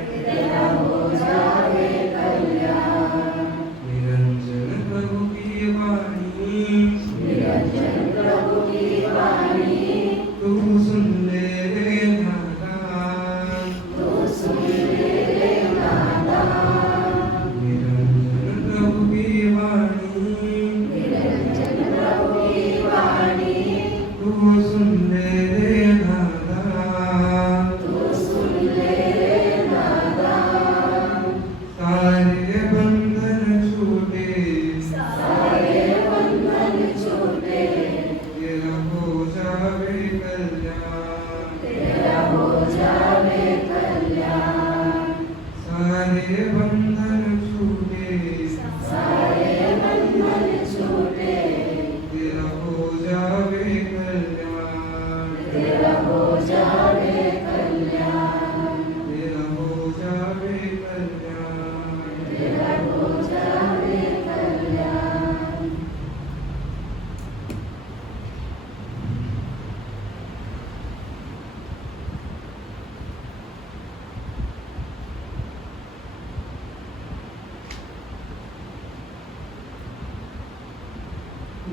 तेरा हो जावे कल्याण। निरंजन प्रभु की वाणी, निरंजन प्रभु की वाणी, तू सुन ले रे नादान, तू सुन ले रे नादान। निरंजन प्रभु की वाणी, निरंजन प्रभु की वाणी, तू सुन ले रे नादान, तू सुन ले रे नादान। सारे बंधन छूटे, सारे बंधन छूटे, तेरा हो जावे कल्याण। तेरा हो जावे कल्याण। सारे बंधन छूटे, सारे बंधन छूटे, तेरा हो जावे कल्याण। तेरा हो जावे कल्याण। तेरा हो जावे कल्याण। तेरा हो जावे कल्याण।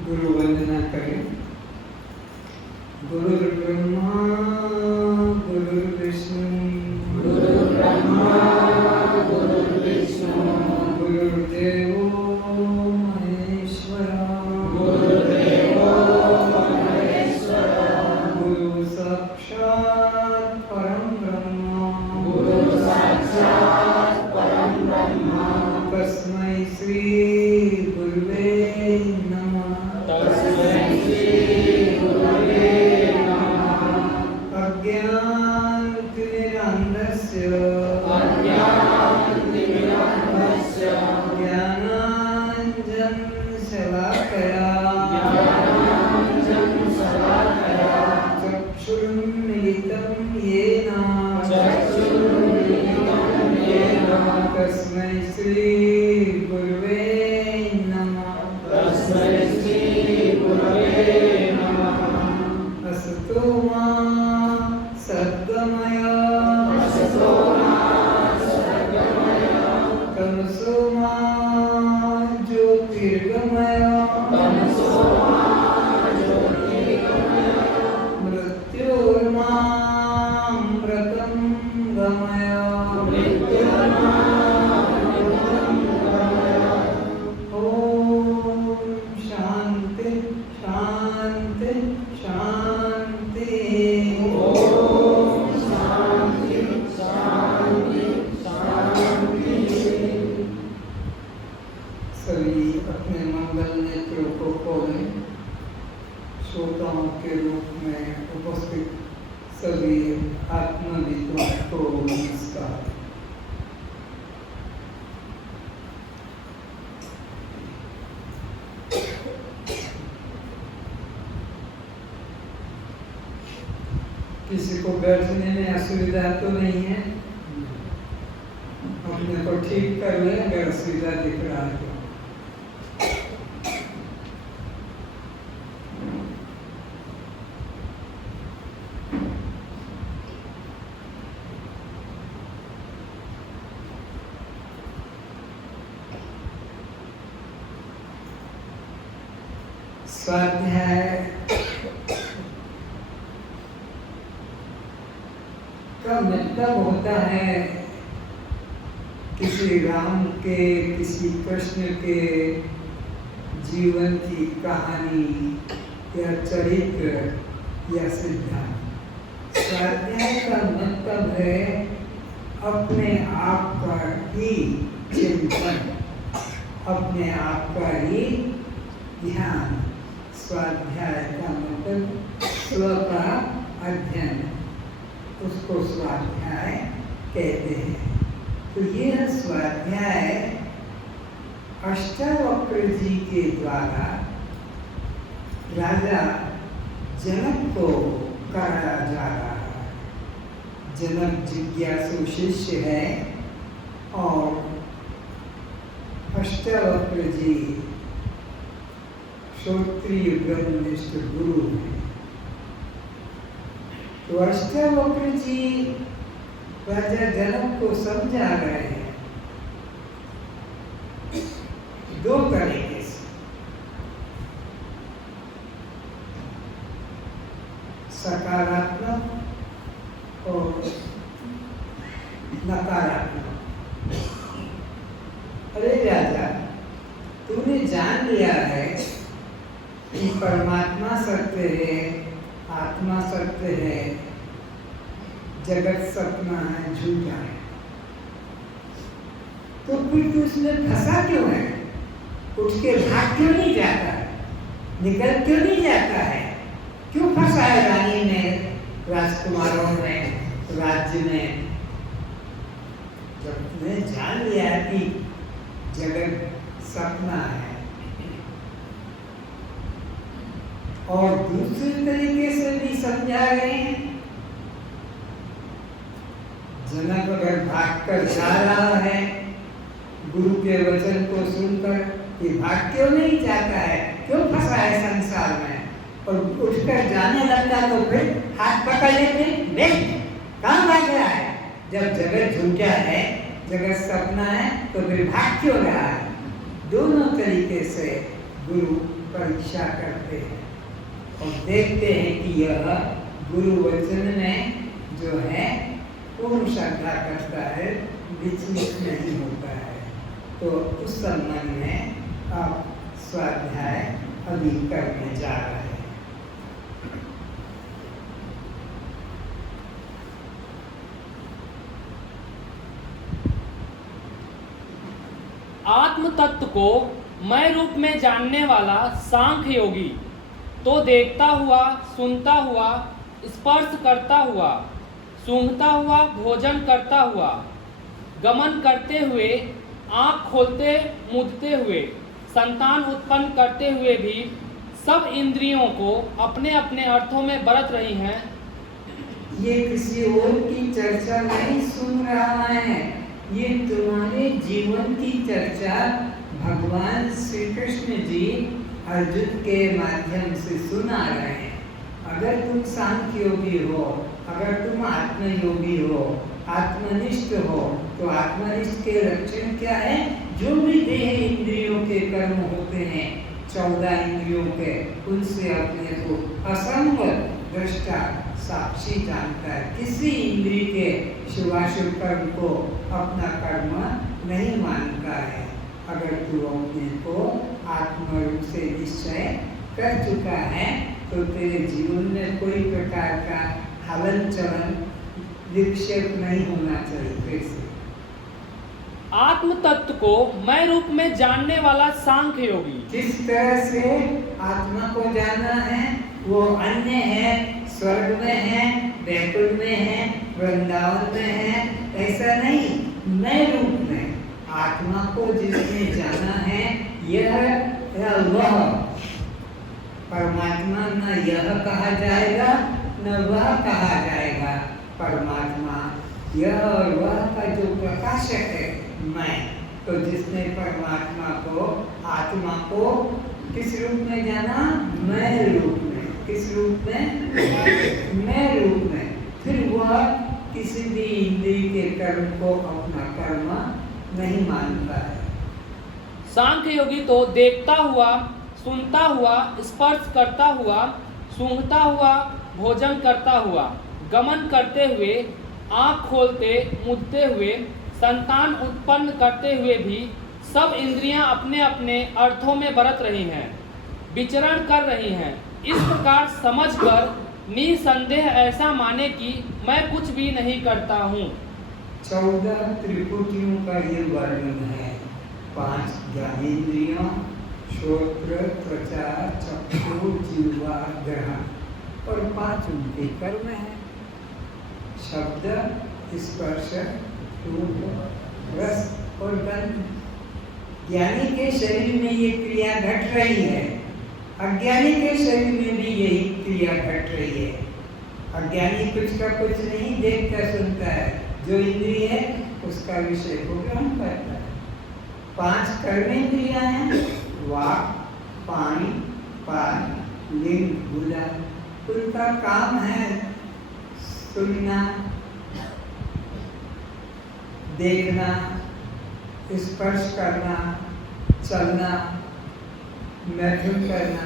गुरु वंदना करें। गुरु ब्रह्मा गुरु विष्णु गुरु ब्रह्मा गुरु विष्णु गुरुदेवो महेश्वरा गुरुदेवो महेश्वरा गुरु साक्षात् परम ब्रह्म गुरु साक्षात् परम ब्रह्म तस्मै श्री गुरुवे नमः। तस्मै श्री गुरवे नमः। अज्ञानतिमिरान्धस्य अज्ञानतिमिरान्धस्य ज्ञानाञ्जनशलाकया ज्ञानाञ्जनशलाकया चक्षुरुन्मीलितं येन चक्षुरुन्मीलितं येन तस्मै श्री गुरुवे नमः। तस्मै श्री गुरवे नमः। असतो मा सद्गमय असतो मा सद्गमय तमसो मा ज्योतिर्गमय तमसो मा ज्योतिर्गमय मृत्योर्मामृतं गमय मृत्युर्मामृतं गमय। ॐ शान्ति शान्ति शान्ति। ॐ शान्ति शान्ति शान्ति। सभी अपने मंगल नेत्रों को खोलें। श्रोताओं के रूप में उपस्थित सभी आत्मविदों को नमस्कार। किसी को बैठने में असुविधा तो नहीं है? अपने को ठीक कर ले अगर असुविधा दिख रहा है तो। स्वाध्याय का मतलब होता है किसी राम के किसी कृष्ण के जीवन की कहानी या चरित्र या सिद्धांत। स्वाध्याय का मतलब है अपने आप का ही चिंतन, अपने आप का ही ध्यान। स्वाध्याय का मतलब स्व का अध्ययन, उसको स्वाध्याय कहते हैं। तो यह स्वाध्याय अष्टावक्र जी के द्वारा राजा जनक को कराया जा रहा है। जनक जिज्ञासु शिष्य है और अष्टावक्र जी श्रोत्रिय ब्रह्मनिष्ठ गुरु हैं। तो अष्टावक्र जी राजा जनक को समझा रहे हैं दो तरीके से। सकारात्मक और नकारात्मक। अरे राजा, तूने जान लिया है कि परमात्मा सत्य है, आत्मा सत्य है, जगत सपना है, झूठा है, तो फिर तू उसमें फंसा क्यों है? उठ के भाग क्यों नहीं जाता है? निकल क्यों नहीं जाता है? क्यों फंसा है रानी में, राजकुमारों में, राज्य में? जब तुमने जान लिया कि जगत सपना है। और दूसरे तरीके से भी समझा रहे हैं, जनक अगर भागकर जा रहा है गुरु के वचन को सुनकर, ये भाग क्यों नहीं जाता है? क्यों फंसा है संसार में? और उठकर जाने लगता तो फिर हाथ पकड़ लेते, देख कहाँ भाग रहा है? जब जगत झूठा है, जगत सपना है, तो फिर भाग क्यों रहा है? दोनों तरीके से गुरु परीक्षा करते हैं और देखते हैं कि यह गुरु वचन में जो है पूर्ण श्रद्धा करता है, विचलित नहीं होता है। तो उस संबंध में आप स्वाध्याय अभी करने जा रहे हैं। आत्म तत्व को मैं रूप में जानने वाला सांख्य योगी तो देखता हुआ, सुनता हुआ, स्पर्श करता हुआ, सूंघता हुआ, भोजन करता हुआ, गमन करते हुए, आँख खोलते मूंदते हुए, संतान उत्पन्न करते हुए भी सब इंद्रियों को अपने अपने अर्थों में बरत रही हैं। ये किसी और की चर्चा नहीं सुन रहा है, ये तुम्हारे जीवन की चर्चा भगवान श्री कृष्ण जी अर्जुन के माध्यम से सुना रहे हैं। अगर तुम सांख्य योगी हो, अगर तुम आत्मयोगी हो, आत्मनिष्ठ हो, तो आत्मनिष्ठ के लक्षण क्या है? जो भी देह इंद्रियों के कर्म होते हैं, 14 इंद्रियों के, उनसे अपने को असंग दृष्टा साक्षी जानता है। किसी इंद्रिय के शुभाशुभ कर्म को अपना कर्म नहीं मानता है। अगर तू अपने को आत्म रूप से निश्चय कर चुका है, तो तेरे जीवन में कोई प्रकार का हलन चलन विक्षेप नहीं होना चाहिए। कैसे? आत्म तत्व को मैं रूप में जानने वाला सांख्य योगी किस तरह से आत्मा को जाना है? वो अन्य है, स्वर्ग में है, बैकुंठ में है, वृंदावन में है, ऐसा नहीं, नए रूप में आत्मा को जिसने जाना है, यह वह परमात्मा, न यह कहा जाएगा न वह कहा जाएगा। परमात्मा यह और वह का जो प्रकाशक है मैं, तो जिसने परमात्मा को, आत्मा को किस रूप में जाना? मैं रूप में। किस रूप में? मैं रूप में। फिर वह किसी भी इंद्रिय के कर्म को अपना कर्म नहीं मानता है। सांख्य योगी तो देखता हुआ, सुनता हुआ, स्पर्श करता हुआ, सूंघता हुआ, भोजन करता हुआ, गमन करते हुए, आँख खोलते मूंदते हुए, संतान उत्पन्न करते हुए भी सब इंद्रियां अपने अपने अर्थों में बरत रही हैं, विचरण कर रही हैं। इस प्रकार समझकर निसंदेह ऐसा माने कि मैं कुछ भी नहीं करता हूँ। 14 त्रिपुटियों का ये वर्णन है। 5 ज्ञानेंद्रियों, श्रोत्र, त्वचा, चक्षु, जिह्वा, ग्रहण, और 5 उनके कर्म हैं। शब्द, स्पर्श, रूप, रस और गंध। ज्ञानी के शरीर में ये क्रिया घट रही है, अज्ञानी के शरीर में भी यही क्रिया घट रही है। अज्ञानी कुछ का कुछ नहीं देखता सुनता है, जो इंद्रिय है उसका विषय को ग्रहण करता है। 5 कर्मेंद्रियां हैं, वाक, पानी, पान, लिंग, भूला। उनका काम है सुनना, देखना, स्पर्श करना, चलना, मैथुन करना,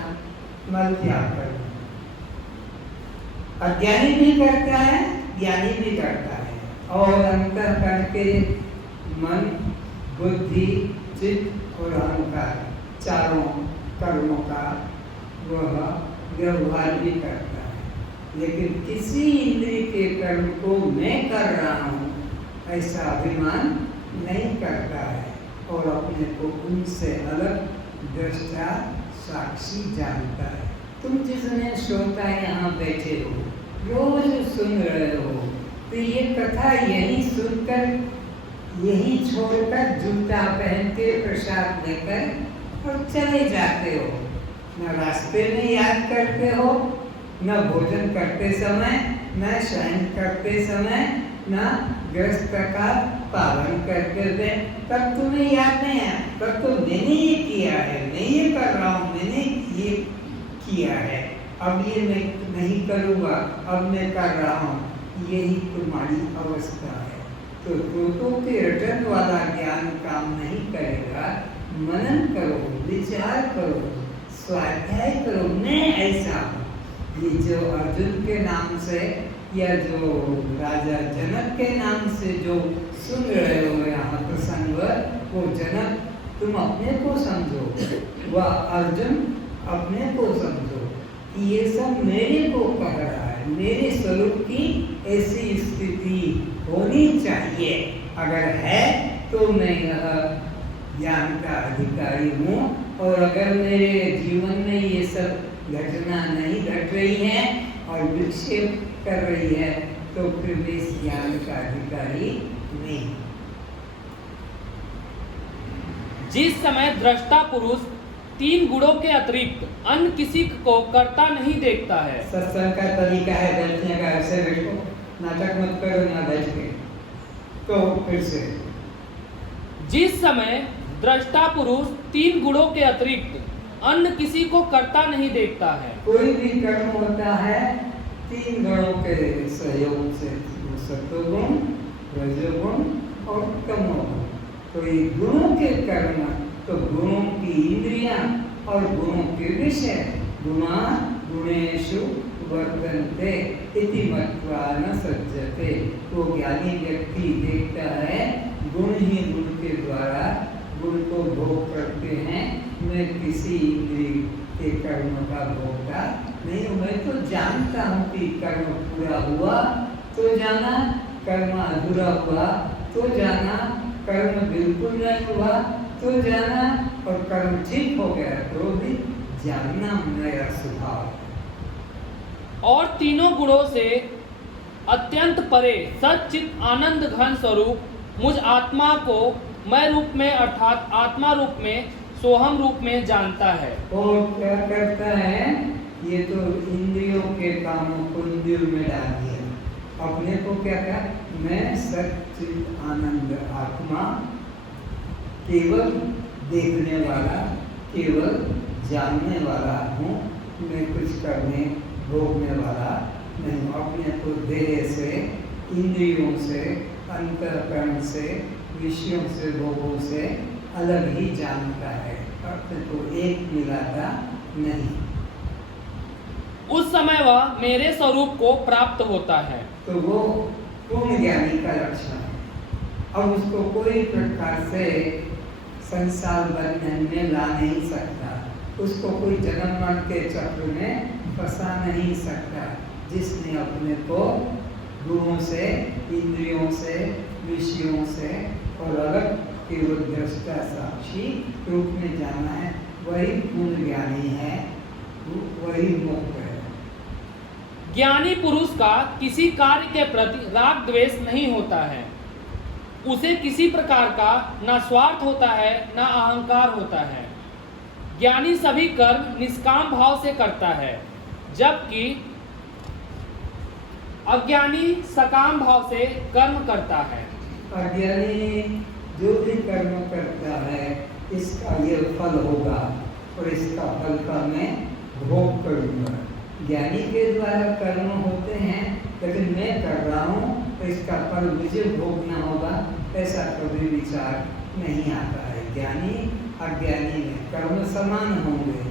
मल त्याग करना। अज्ञानी भी करता है, ज्ञानी भी करता है। और अंतःकरण के मन, बुद्धि, चित्त और अहंकार चारों कर्मों का वह व्यवहार भी करता है। लेकिन किसी इंद्रिय के कर्म को मैं कर रहा हूँ ऐसा अभिमान नहीं करता है और अपने को उनसे अलग दृष्टा साक्षी जानता है। तुम जिसने श्रोता यहाँ बैठे हो, रोज सुन रहे हो, तो ये कथा यही सुनकर, यही छोड़कर, जूता पहन के प्रसाद लेकर और चले जाते हो। न रास्ते में याद करते हो, न भोजन करते समय, न शयन करते समय, न गृहस्थ का पालन करते थे, तब तुम्हें याद नहीं है। तब तो मैंने ये किया है, मैं ये कर रहा हूँ, मैंने ये किया है, अब ये मैं नहीं करूँगा, अब मैं कर रहा हूँ। यही तुम्हारी अवस्था है। तो श्रोतों के रटन वाला ज्ञान काम नहीं करेगा। मनन करो, विचार करो, स्वाध्याय करो, मैं ऐसा हूँ। ये जो अर्जुन के नाम से या जो राजा जनक के नाम से जो सुन रहे हो यहाँ प्रसंग, वो जनक तुम अपने को समझो, वह अर्जुन अपने को समझो। ये सब मेरे को कह रहा है, मेरे स्वरूप की ऐसी स्थिति होनी चाहिए। अगर है तो मैं यह ज्ञान का अधिकारी हूँ, और अगर मेरे जीवन में ये सब घटना नहीं घट रही है और विक्षेप कर रही है, तो फिर मैं इस ज्ञान का अधिकारी नहीं। जिस समय दृष्टा पुरुष 3 गुणों के अतिरिक्त अन्य किसी को करता नहीं देखता है। सत्संग का तरीका है बैठने का, ऐसे बैठो, नाटक मत करो ना बैठ के। तो फिर से जिस समय दृष्टा पुरुष 3 गुणों के अतिरिक्त अन्य किसी को करता नहीं देखता है। कोई भी कर्म होता है 3 गुणों के सहयोग से, सत्वगुण, रजोगुण और तमोगुण। तो ये गुणों के कर्म, तो गुणों की इंद्रियां और गुणों के विषय, गुणा गुणेषु वर्तन्ते इति मत्वा न सज्जते। वो ज्ञानी व्यक्ति देखता है गुण ही गुण के द्वारा गुण को भोग करते हैं। मैं किसी इंद्रिय के कर्म का भोगता नहीं हूँ। मैं तो जानता हूँ कि कर्म पूरा हुआ तो जाना, कर्म अधूरा हुआ तो जाना, कर्म बिल्कुल नहीं हुआ तो जाना, और कर्म ठीक हो गया तो भी जानना मेरा स्वभाव है। और तीनों गुणों से अत्यंत परे सच्चित आनंद घन स्वरूप मुझ आत्मा को मैं रूप में अर्थात आत्मा रूप में, सोहम रूप में जानता है। और क्या करता है? ये तो इंद्रियों के कामों को इंद्रियों में डाल दिया, अपने को क्या कहा? मैं सच्चित आनंद आत्मा, केवल देखने वाला, केवल जानने वाला हूँ। मैं कुछ करने भोगने वाला नहीं हूँ। अपने को देह से, इंद्रियों से, अंतःकरण से, विषयों से, भोगों से अलग ही जानता है, अपने को एक मिलाता नहीं। उस समय वह मेरे स्वरूप को प्राप्त होता है। तो वो पूर्ण ज्ञानी का लक्षण है। अब उसको कोई प्रकार से संसार बंधन में ला नहीं सकता, उसको कोई जन्म मरण के चक्र में फंसा नहीं सकता। जिसने अपने को गुणों से, इंद्रियों से, विषयों से और अलग केवल दृष्टा साक्षी रूप में जाना है, वही पूर्ण ज्ञानी है, वही मुक्त है। ज्ञानी पुरुष का किसी कार्य के प्रति राग द्वेष नहीं होता है। उसे किसी प्रकार का न स्वार्थ होता है न अहंकार होता है। ज्ञानी सभी कर्म निष्काम भाव से करता है, जबकि अज्ञानी सकाम भाव से कर्म करता है। अज्ञानी जो भी कर्म करता है, इसका ये फल होगा और इसका फल का मैं भोग करूँगा। ज्ञानी के द्वारा कर्म होते हैं, लेकिन मैं कर रहा हूँ तो इसका फल मुझे भोगना होगा, ऐसा कभी विचार नहीं आता है। ज्ञानी अज्ञानी में कर्म समान होंगे,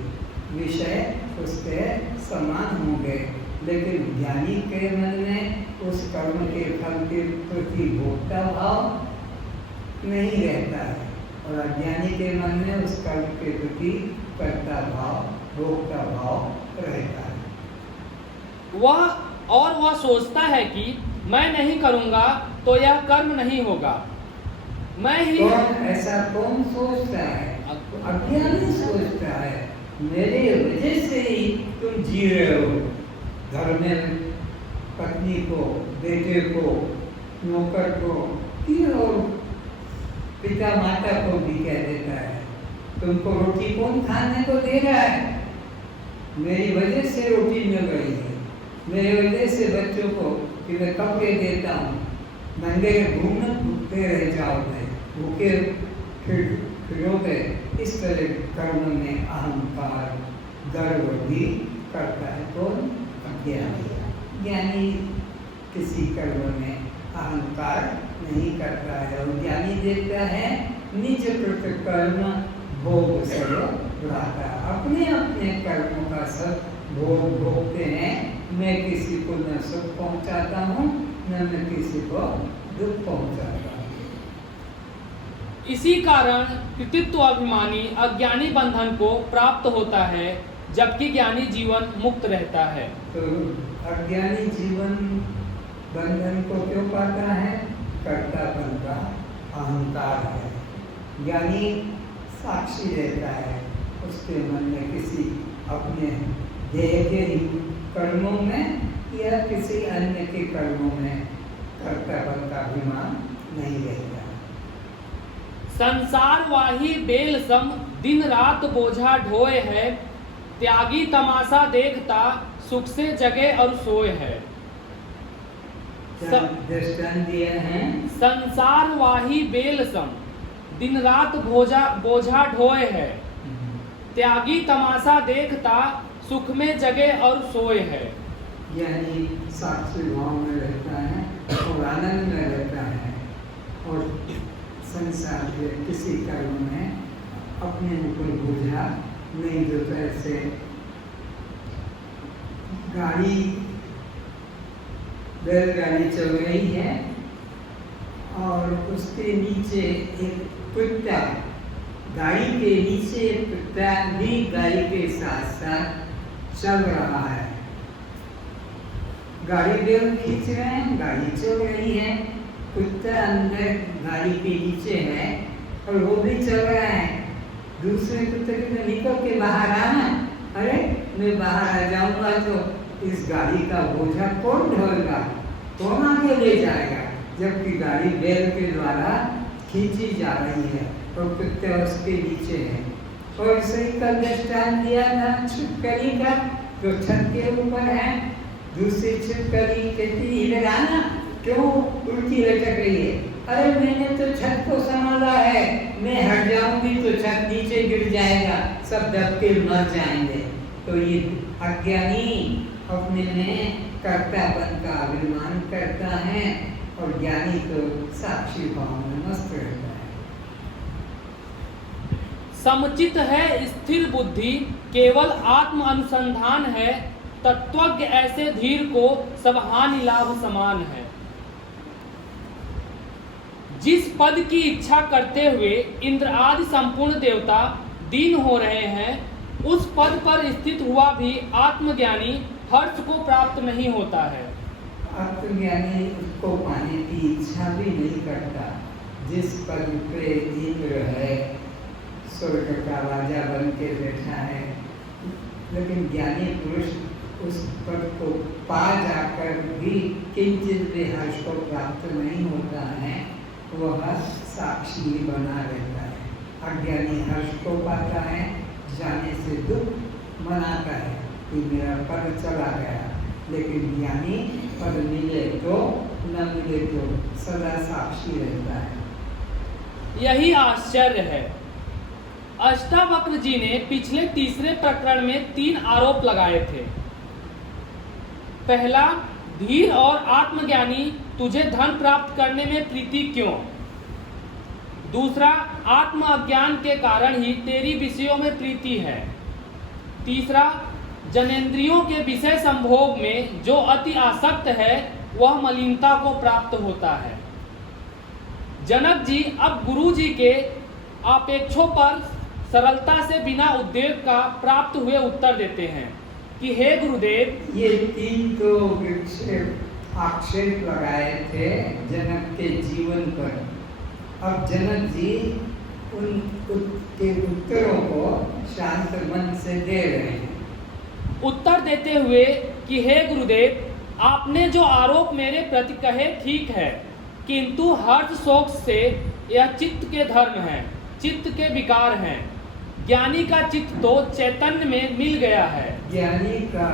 विषय उसके समान होंगे, लेकिन ज्ञानी के मन में उस कर्म के फल के प्रति भोक्ता भाव नहीं रहता है, और अज्ञानी के मन में उस कर्म के प्रति कर्ता भाव, भोक्ता भाव रहता है। वह सोचता है कि मैं नहीं करूंगा तो यह कर्म नहीं होगा, मैं ही कौन सोचता है? अज्ञानी सोचता है, मेरे वजह से ही तुम जी रहे हो। घर में पत्नी को, बेटे को, नौकर को, और पिता माता को भी कह देता है, तुमको रोटी कौन खाने को दे रहा है? मेरी वजह से रोटी मिल रही है, मेरे वजह से बच्चों को कि मैं कपड़े देता हूँ, नंगे घूमते रह जाओगे, भूखे फिरोगे। इस तरह कर्म में अहंकार, गर्व भी करता है। कौन? अज्ञानी। ज्ञानी किसी कर्म में अहंकार नहीं करता है, और ज्ञानी देखता है निज कृत कर्म भोग सब रहता है, अपने अपने कर्मों का सब भोग भोगते हैं। मैं किसी को न सुख पहुंचाता हूँ, न मैं किसी को दुख पहुंचाता हूँ। इसी कारण कृतित्व अभिमानी अज्ञानी बंधन को प्राप्त होता है, जबकि ज्ञानी जीवन मुक्त रहता है। तो अज्ञानी जीवन बंधन को क्यों पाता है? कर्तापन का अहंकार है। ज्ञानी साक्षी रहता है, उसके मन में किसी अपने देह के कर्मों में या किसी अन्य के कर्मों में कर्तापन का अभिमान नहीं रहता। संसार वाही बेल सम दिन रात बोझा ढोए है, त्यागी तमाशा देखता सुख से जगे और सोए है। दृष्टांत दिया है। संसार वाही बेल सम दिन रात बोझा ढोए है, त्यागी तमाशा देखता सुख में जगे और सोए है। यानी साक्षी भाव में रहता है और आनंद में रहता है, और संसार के किसी कर्म में अपने ऊपर बोझा नहीं देता। ऐसे बैलगाड़ी चल रही है और उसके नीचे एक कुत्ता, गाड़ी के नीचे कुत्ता भी गाड़ी के साथ साथ चल रहा है। गाड़ी बैल खींच रहे हैं, गाड़ी चल रही है, कुत्ता अंदर गाड़ी के नीचे है और वो भी चल रहा है। दूसरे कुत्ते को निकल के बाहर आना, अरे मैं बाहर आ जाऊंगा तो इस गाड़ी का बोझा कौन ढोएगा, कौन आगे ले जाएगा, जबकि गाड़ी बैल के द्वारा खींची जा रही है और कुत्ते उसके नीचे है। और सही का दृष्टांत दिया था छिपकली का, जो छत के ऊपर है। दूसरी छिपकली कहती इधर आना, क्यों उल्टी लटक रही है? अरे मैंने तो छत को संभाला है, मैं हट जाऊंगी तो छत नीचे गिर जाएगा, सब दब के मर जाएंगे। तो ये अज्ञानी अपने में कर्तापन का अभिमान करता है और ज्ञानी तो साक्षी भाव में मस्त रहता है। समुचित है स्थिर बुद्धि, केवल आत्म अनुसंधान है, तत्वज्ञ ऐसे धीर को सब हानि लाभ समान है। जिस पद की इच्छा करते हुए इंद्र आदि संपूर्ण देवता दीन हो रहे हैं, उस पद पर स्थित हुआ भी आत्मज्ञानी हर्ष को प्राप्त नहीं होता है। आत्मज्ञानी उसको पाने की इच्छा भी नहीं करता। जिस पद पे इंद्र है, स्वर्ग का राजा बन के बैठा है, लेकिन ज्ञानी पुरुष उस पद को पा जाकर भी किंचित भी हर्ष को प्राप्त नहीं होता है, वह साक्षी बना रहता है। अज्ञानी हर्ष को पाता है, जाने से दुख मनाता है कि मेरा पद चला गया, लेकिन ज्ञानी पद मिले तो न मिले तो सदा साक्षी रहता है। यही आश्चर्य है। अष्टावक्र जी ने पिछले तीसरे प्रकरण में 3 आरोप लगाए थे। पहला, धीर और आत्मज्ञानी तुझे धन प्राप्त करने में प्रीति क्यों? दूसरा, आत्म अज्ञान के कारण ही तेरी विषयों में प्रीति है। तीसरा, जनेंद्रियों के विषय संभोग में जो अति आसक्त है वह मलिनता को प्राप्त होता है। जनक जी अब गुरु जी के आपेक्षों पर सरलता से बिना उद्वेग का प्राप्त हुए उत्तर देते हैं कि हे गुरुदेव, ये 3 तो विक्षेप आक्षेप लगाए थे जनक के जीवन पर। अब जनक जी उनके उत्तरों को शांत मन से दे रहे हैं। उत्तर देते हुए कि हे गुरुदेव, आपने जो आरोप मेरे प्रति कहे ठीक है, किंतु हर्ष शोक से यह चित्त के धर्म हैं, चित्त के विकार हैं। ज्ञानी का चित्त तो चैतन्य में मिल गया है। ज्ञानी का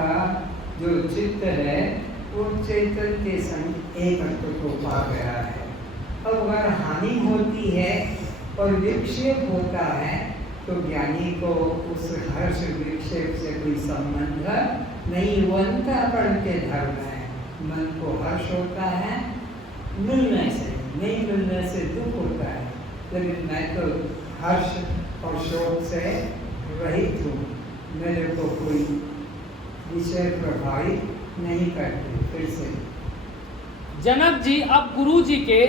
जो चित्त है वो चैतन्य के संग एकत्व को पा गया है। अब अगर हानि होती है और विक्षेप होता है तो ज्ञानी को उस हर्ष विक्षेप से कोई संबंध नहीं, वंतापन के धर्म है। मन को हर्ष होता है मिलने से, नहीं मिलने से दुख होता है, लेकिन मैं तो हर्ष और शोक से रहित हूँ, मेरे को कोई विषय प्रभावित नहीं करते। फिर से जनक जी अब गुरु जी के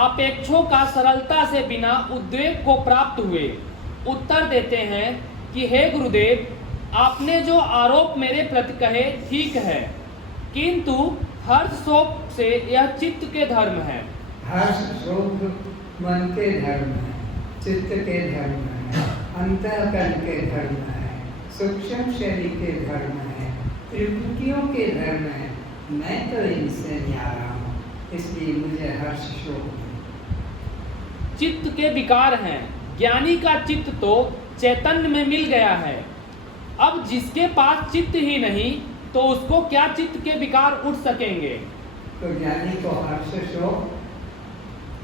अपेक्षों का सरलता से बिना उद्वेग को प्राप्त हुए उत्तर देते हैं कि हे गुरुदेव, आपने जो आरोप मेरे प्रति कहे ठीक है, किंतु हर्ष शोक से यह चित्त के धर्म है। हर्ष शोक मन के धर्म है, चित्त के धर्म है, अंतःकरण के धर्म है, सूक्ष्म शरीर के धर्म है, त्रिपुटियों के धर्म है। मैं तो इनसे न्यारा हूँ, इसलिए मुझे हर्ष शोक नहीं। चित्त के विकार हैं। ज्ञानी का चित्त तो चैतन्य में मिल गया है। अब जिसके पास चित्त ही नहीं तो उसको क्या चित्त के विकार उठ सकेंगे। तो ज्ञानी को हर्ष शोक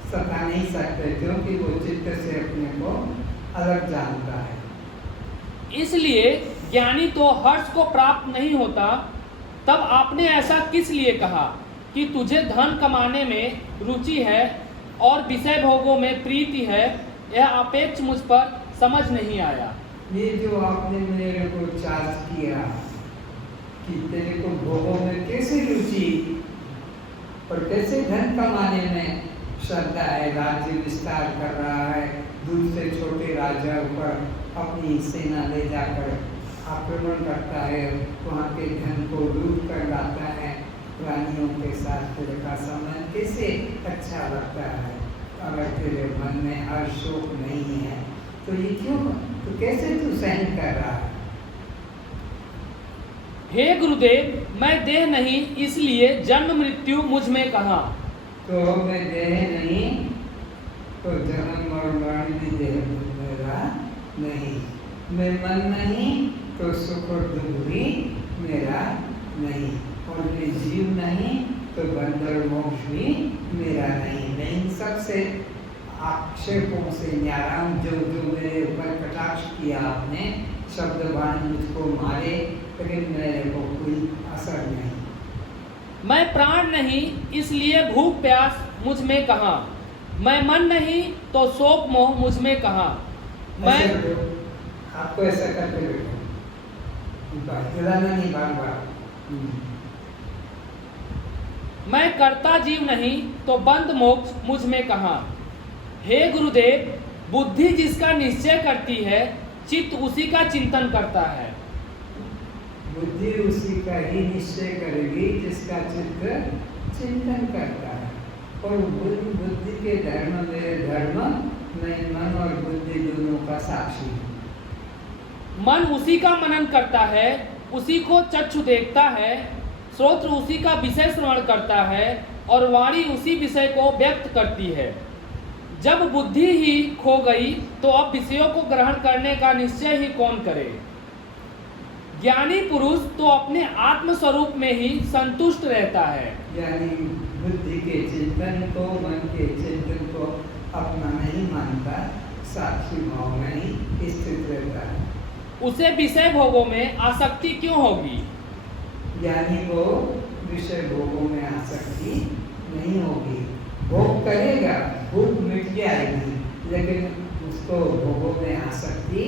सता नहीं सकते, क्योंकि वो चित्त से अपने को अलग जानता है। इसलिए ज्ञानी तो हर्ष को प्राप्त नहीं होता। तब आपने ऐसा किस लिए कहा कि तुझे धन कमाने में रुचि है और विषय भोगों में प्रीति है, यह अपेक्ष मुझ पर समझ नहीं आया। ये जो आपने मेरे को चार्ज किया कि तेरे को भोगों में कैसे रुचि और कैसे धन कमाने में श्रद्धा है, राज्य विस्तार कर रहा है, दूर से छोटे राजा पर अपनी सेना ले जाकर आक्रमण करता है, वहाँ के धन को लूट कर लाता है, प्राणियों के साथ तेरे का संबंध कैसे अच्छा लगता है। अगर तेरे मन में हर्ष शोक नहीं है तो ये क्यों, तो कैसे तू सहन कर रहा है। हे गुरुदेव, मैं देह नहीं, इसलिए जन्म मृत्यु मुझ में कहाँ। तो मैं देह नहीं तो जन्म और मरण भी देह मेरा नहीं। मैं मन नहीं तो सुख और दुख भी मेरा नहीं। और मैं जीव नहीं तो बंध और मोक्ष भी मेरा नहीं। मैं इन सबसे आक्षेपों से न्यारा हूँ जो मेरे ऊपर कटाक्ष किया आपने, शब्द बाण मुझको मारे, लेकिन मेरे को कोई असर नहीं। मैं प्राण नहीं, इसलिए भूख प्यास मुझ में कहाँ। मैं मन नहीं तो शोक मोह मुझ में कहाँ। मैं आपको ऐसा करते बैठो, हिलाना नहीं बार बार। मैं कर्ता जीव नहीं तो बंध मोक्ष मुझ में कहाँ। हे गुरुदेव, बुद्धि जिसका निश्चय करती है, चित्त उसी का चिंतन करता है। बुद्धि उसी का ही निश्चय करेगी जिसका चित्त चिंतन करता है। और बुद्धि के धर्म मेरे धर्म, मैं मन और बुद्धि दोनों का साक्षी हूँ। मन उसी का मनन करता है, उसी को चक्षु देखता है, श्रोत्र उसी का विषय श्रवण करता है और वाणी उसी विषय को व्यक्त करती है। जब बुद्धि ही खो गई तो अब विषयों को ग्रहण करने का निश्चय ही कौन करे। ज्ञानी पुरुष तो अपने आत्म स्वरूप में ही संतुष्ट रहता है। यानी बुद्धि के चिंतन को, मन के चिंतन को अपना नहीं मानता, साक्षी भाव में ही स्थित रहता है। उसे विषय भोगों में आसक्ति क्यों होगी। ज्ञानी को विषय भोगों में आसक्ति नहीं होगी। भोग करेगा, भूख मिट जाएगी, लेकिन उसको भोगों में आसक्ति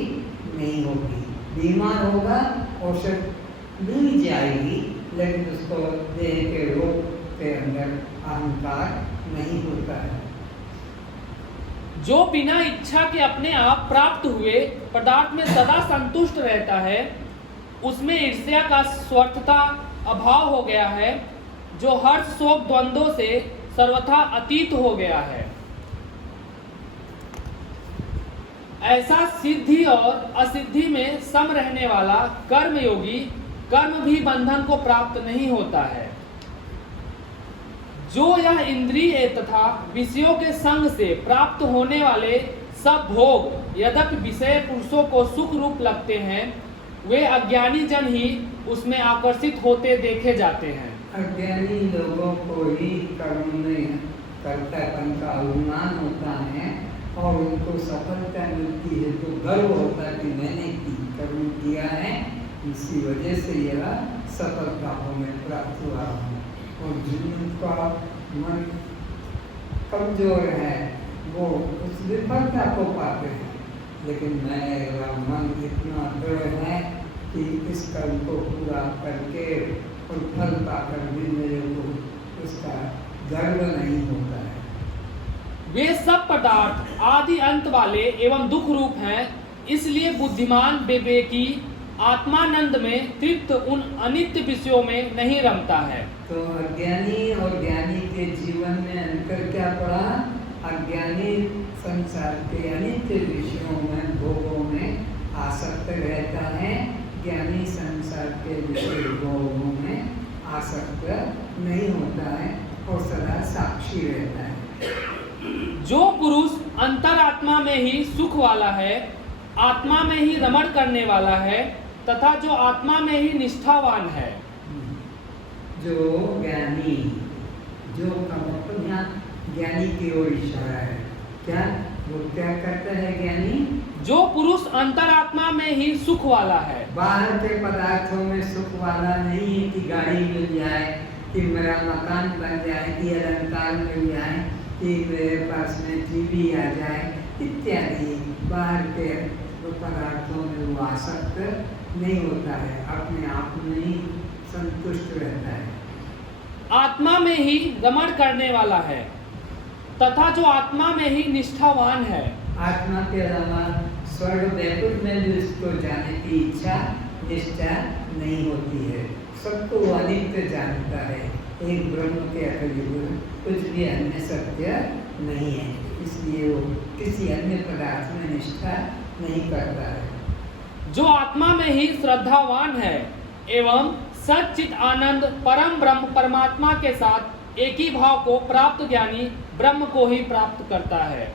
नहीं होगी। बीमार होगा, औषध मिल जाएगी, लेकिन उसको देह के रोग के अंदर अहंकार नहीं होता है। जो बिना इच्छा के अपने आप प्राप्त हुए पदार्थ में सदा संतुष्ट रहता है, उसमें ईर्ष्या का स्वार्थता अभाव हो गया है, जो हर्ष शोक द्वंद्वों से सर्वथा अतीत हो गया है। ऐसा सिद्धि और असिद्धि में सम रहने वाला कर्म योगी कर्म भी बंधन को प्राप्त नहीं होता है। जो यह इंद्रिय तथा विषयों के संग से प्राप्त होने वाले सब भोग यद्यपि विषय पुरुषों को सुख रूप लगते हैं, वे अज्ञानी जन ही उसमें आकर्षित होते देखे जाते हैं। अज्ञानी लोगों को ही कर्म में कर्तापन का अभिमान होता है और उनको सफलता मिलती है तो गर्व होता है कि मैंने कर्म किया है, इसी वजह से यह सफलताओं में प्राप्त हुआ है। और जिनका मन कमजोर है वो उस विफलता को पाते हैं, लेकिन मेरा मन इतना दृढ़ है कि इस कर्म को पूरा करके और फल पाकर भी मेरे को उसका गर्व नहीं होता है। वे सब पदार्थ आदि अंत वाले एवं दुख रूप हैं, इसलिए बुद्धिमान विवेकी आत्मानंद में तृप्त उन अनित्य विषयों में नहीं रमता है। तो अज्ञानी और ज्ञानी के जीवन में अंतर क्या पड़ा? अज्ञानी संसार के अनित्य विषयों में भोगों में आसक्त रहता है, ज्ञानी संसार के विषय भोगों में आसक्त नहीं होता है और सदा साक्षी रहता है। जो पुरुष अंतरात्मा में ही सुख वाला है, आत्मा में ही रमण करने वाला है तथा जो आत्मा में ही निष्ठावान है। जो ज्ञानी, जो अपना ज्ञानी की ओर इशारा है, क्या वो क्या करता है ज्ञानी? जो पुरुष अंतरात्मा में ही सुख वाला है, बाहर के पदार्थों में सुख वाला नहीं है कि गाड़ी मिल जाए, कि मेरा मकान बन जाए, कि अलंकार मिल जाए, कि मेरे पास में टीवी आ जाए इत्यादि। बाहर के पदार्थों में वो आसक्त नहीं होता है, अपने आप में ही संतुष्ट रहता है। आत्मा में ही रमण करने वाला है तथा जो आत्मा में ही निष्ठावान है। आत्मा के अलावा स्वर्ग वैकुंठ में भी उसको जाने की इच्छा निष्ठा नहीं होती है। सबको वो अनित्य जानता है, एक ब्रह्म के अतिरिक्त कुछ भी अन्य सत्य नहीं है, इसलिए वो किसी अन्य पदार्थ में निष्ठा नहीं करता है। जो आत्मा में ही श्रद्धावान है एवं सच्चित आनंद परम ब्रह्म परमात्मा के साथ एक ही भाव को प्राप्त ज्ञानी ब्रह्म को ही प्राप्त करता है।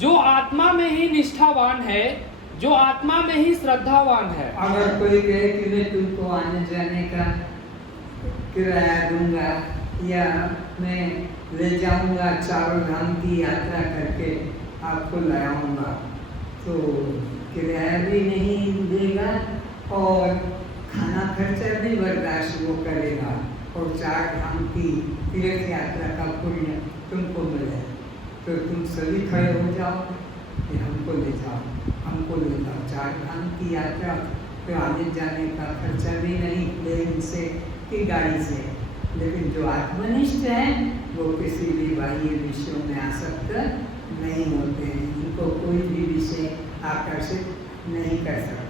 जो आत्मा में ही निष्ठावान है, जो आत्मा में ही श्रद्धावान है। अगर कोई कहे कि मैं तुमको आने जाने का किराया दूंगा या मैं ले जाऊंगा, चारों धाम की यात्रा करके आपको लाऊंगा, तो किराया भी नहीं देगा और खाना खर्चा भी बर्दाश्त वो करेगा और चार धाम की तीर्थ यात्रा का पुण्य तुमको मिले, तो तुम सभी खड़े हो जाओ कि हमको ले जाओ, हमको ले जाओ। चार धाम की यात्रा तो आने जाने का खर्चा भी नहीं, प्लेन से कि गाड़ी से। लेकिन जो आत्मनिष्ठ है वो किसी भी बाह्य विषयों में आसक्त नहीं होते हैं, इनको कोई भी विषय आकर्षित नहीं कर सकता।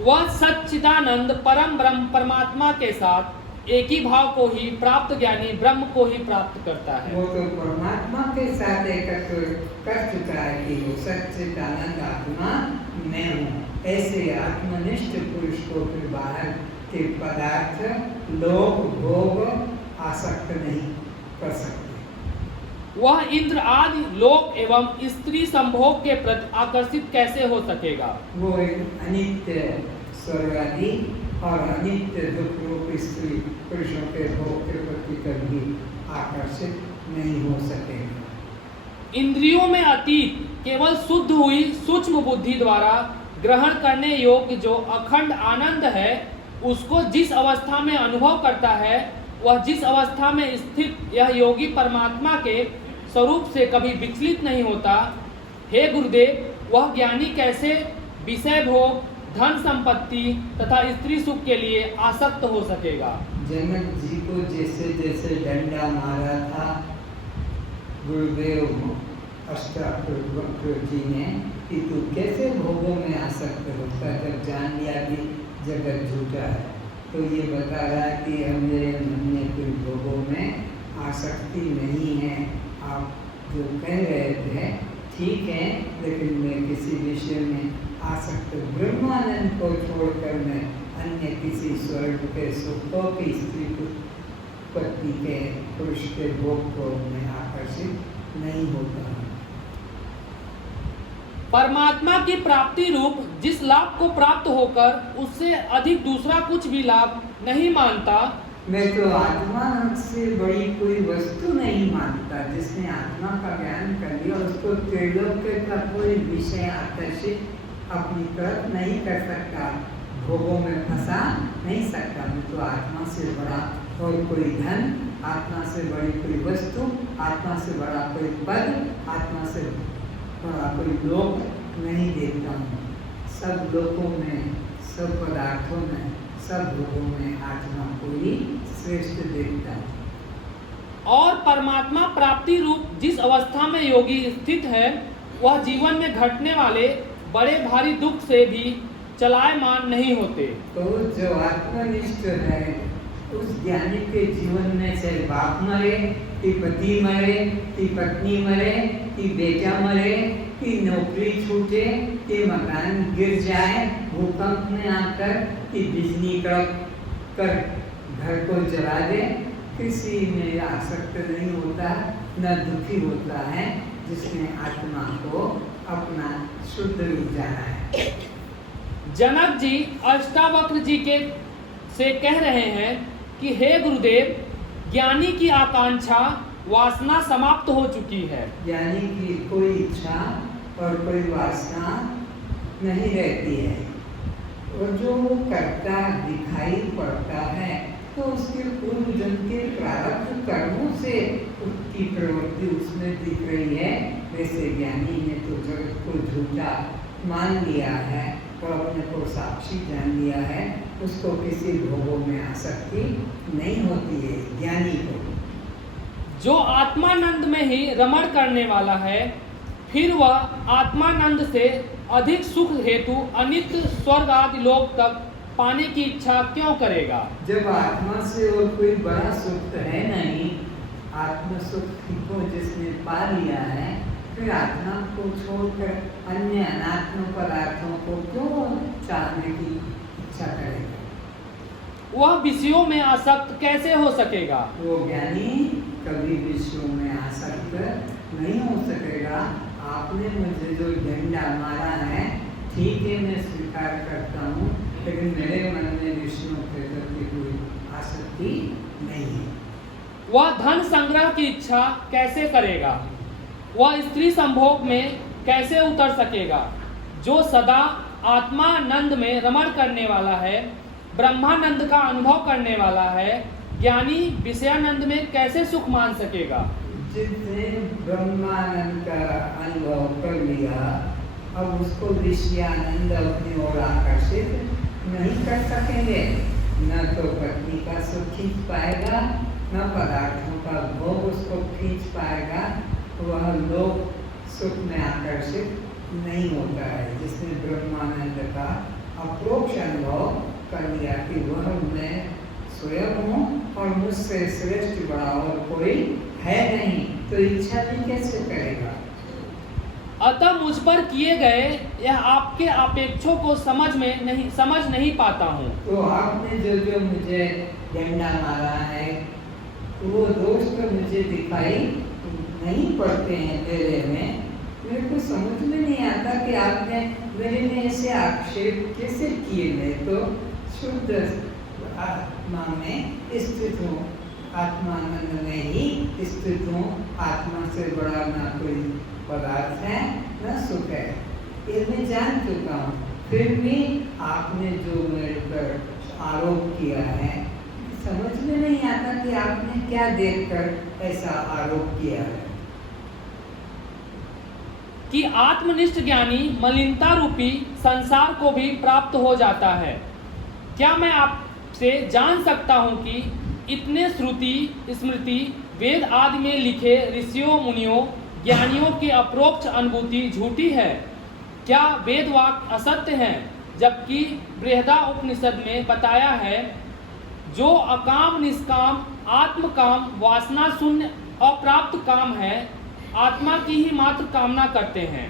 वह सच्चिदानंद परम ब्रह्म परमात्मा के साथ एक ही भाव को ही प्राप्त ज्ञानी ब्रह्म को ही प्राप्त करता है। वो तो परमात्मा के साथ एकत्र कर चुका है कि वो सच्चिदानंद आत्मा मैं हूँ। ऐसे आत्मनिष्ठ पुरुष को फिर बाहर के पदार्थ, लोक, भोग आसक्त नहीं कर सकते। वह इंद्र आदि लोक एवं स्त्री संभोग के प्रति आकर्षित कैसे हो सकेगा? वो अनित्य स्वर्ग आदि और अनित्य दुख रूप स्त्री पुरुषों के भोग के प्रति कभी आकर्षित नहीं हो सकेगा। इंद्रियों में अतीत केवल शुद्ध हुई सूक्ष्म बुद्धि द्वारा ग्रहण करने योग्य जो अखंड आनंद है, उसको जिस अवस्था में अनुभव करता है, वह जिस अवस्था में स्थित यह योगी परमात्मा के स्वरूप से कभी विचलित नहीं होता, हे गुरुदेव, वह ज्ञानी कैसे विषय भोग, धन संपत्ति तथा स्त्री सुख के लिए आसक्त हो सकेगा? जनक जी को जैसे जैसे डंडा मारा था गुरुदेव अष्टावक्र जी ने कि तू कैसे भोगों में आसक्त होता, जब जान लिया कि जगत झूठा है, तो ये बता रहा है कि मेरे मन में कोई भोगों में आसक्ति नहीं है। आप जो कह रहे थे ठीक है, लेकिन मैं किसी विषय में आसक्त, ब्रह्मानंद को छोड़कर मैं अन्य किसी स्वर्ग के सुख को भी, स्त्री पत्नी के, पुरुष के भोग को मैं आकर्षित नहीं होता। परमात्मा की प्राप्ति रूप जिस लाभ को प्राप्त होकर उससे अधिक दूसरा कुछ भी लाभ नहीं मानता, मैं तो आत्मा से बड़ी कोई वस्तु नहीं मानता। जिसने आत्मा का ज्ञान कर लिया उसको त्रिलोक्य का कोई विषय आकर्षित अपनी तरफ नहीं कर सकता, भोगों में फंसा नहीं सकता। मैं तो आत्मा से बड़ा और कोई धन, आत्मा से बड़ी कोई वस्तु, आत्मा से बड़ा कोई पद, आत्मा से बड़ा कोई लोक नहीं देखता हूँ। सब लोगों में, सब पदार्थों में, सब लोगों में आत्मा को ही श्रेष्ठ देखता है। और परमात्मा प्राप्ति रूप जिस अवस्था में योगी स्थित है, वह जीवन में घटने वाले बड़े भारी दुख से भी चलायमान नहीं होते। तो जो आत्मनिष्ठ है उस ज्ञानी के जीवन में चाहे बाप मरे, कि पति मरे, कि पत्नी मरे, कि बेटा मरे, कि नौकरी छूटे, कि मकान गिर जाए भूकंप में आकर, कि बिजली कड़क कर घर को जला दे, किसी में आसक्त नहीं होता, न दुखी होता है जिसने आत्मा को अपना शुद्ध रूप जाना है। जनक जी अष्टावक्र जी के से कह रहे हैं कि हे गुरुदेव, ज्ञानी की आकांक्षा वासना समाप्त हो चुकी है। ज्ञानी की कोई इच्छा और कोई वासना नहीं रहती है, और जो वो करता दिखाई पड़ता है तो उसके पूर्व जन्म के प्रारब्ध कर्मों से उसकी प्रवृत्ति उसमें दिख रही है। वैसे ज्ञानी ने तो जगत को झूठा मान लिया है और अपने को साक्षी जान लिया है, उसको किसी भोगों में आसक्ति नहीं होती है। ज्ञानी को जो आत्मानंद में ही रमण करने वाला है, फिर वह आत्मानंद से अधिक सुख हेतु अनित्य स्वर्ग आदि लोक तक पाने की इच्छा क्यों करेगा? जब आत्मा से और कोई बड़ा सुख है नहीं, आत्म सुख को जिसने पा लिया है, फिर आत्मा को छोड़कर अन्य अनात्म पदार्थों को क्यों चाहने की इच्छा करेगा? वह विषयों में आसक्त कैसे हो सकेगा? वो ज्ञानी कभी विषयों में आसक्त नहीं हो सकेगा। आपने मुझे जो डंडा मारा है, ठीक है, मैं स्वीकार करता हूँ, लेकिन मेरे मन में विषयों के प्रति कोई आसक्ति नहीं है। वह धन संग्रह की इच्छा कैसे करेगा? वह स्त्री संभोग में कैसे उतर सकेगा? जो सदा आत्मानंद में रमण करने वाला है, ब्रह्मानंद का अनुभव करने वाला है, ज्ञानी विषयानंद में कैसे सुख मान सकेगा? जिसने ब्रह्मानंद का अनुभव कर लिया, अब उसको विषयानंद अपनी ओर आकर्षित नहीं कर सकेंगे। न तो पत्नी का सुख खींच पाएगा, न पदार्थों का भोग उसको खींच पाएगा। वह लोक सुख में आकर्षित नहीं होता है। जिसने ब्रह्मानंद का अप्रोक्ष अनुभव कर लिया कि वह मैं स्वयं हूँ और मुझसे श्रेष्ठ बड़ा और कोई है नहीं, तो इच्छा भी कैसे करेगा? अतः मुझ पर किए गए यह आपके अपेक्षों को समझ नहीं पाता हूँ। तो आपने जो मुझे डंडा मारा है, वो दोष तो मुझे दिखाई नहीं पड़ते हैं तेरे में। मेरे को समझ में नहीं आता कि आपने मेरे में ऐसे आक्षेप कैसे किए। मैं तो शुद्ध आत्मा में स्थित हूँ, आत्मानंद में ही स्थित हूँ। आत्मा से बड़ा ना कोई पदार्थ है न सुख है, ये मैं जान चुका हूँ। फिर भी आपने जो मेरे पर आरोप किया है, समझ में नहीं आता कि आपने क्या देखकर ऐसा आरोप किया है। कि आत्मनिष्ठ ज्ञानी मलिनता रूपी संसार को भी प्राप्त हो जाता है। क्या मैं आपसे जान सकता हूँ कि इतने श्रुति स्मृति वेद आदि में लिखे ऋषियों मुनियों ज्ञानियों की अप्रोक्ष अनुभूति झूठी है? क्या वेद वाक्य असत्य हैं? जबकि बृहदा उपनिषद में बताया है, जो अकाम निष्काम आत्मकाम वासना शून्य अप्राप्त काम है, आत्मा की ही मात्र कामना करते हैं,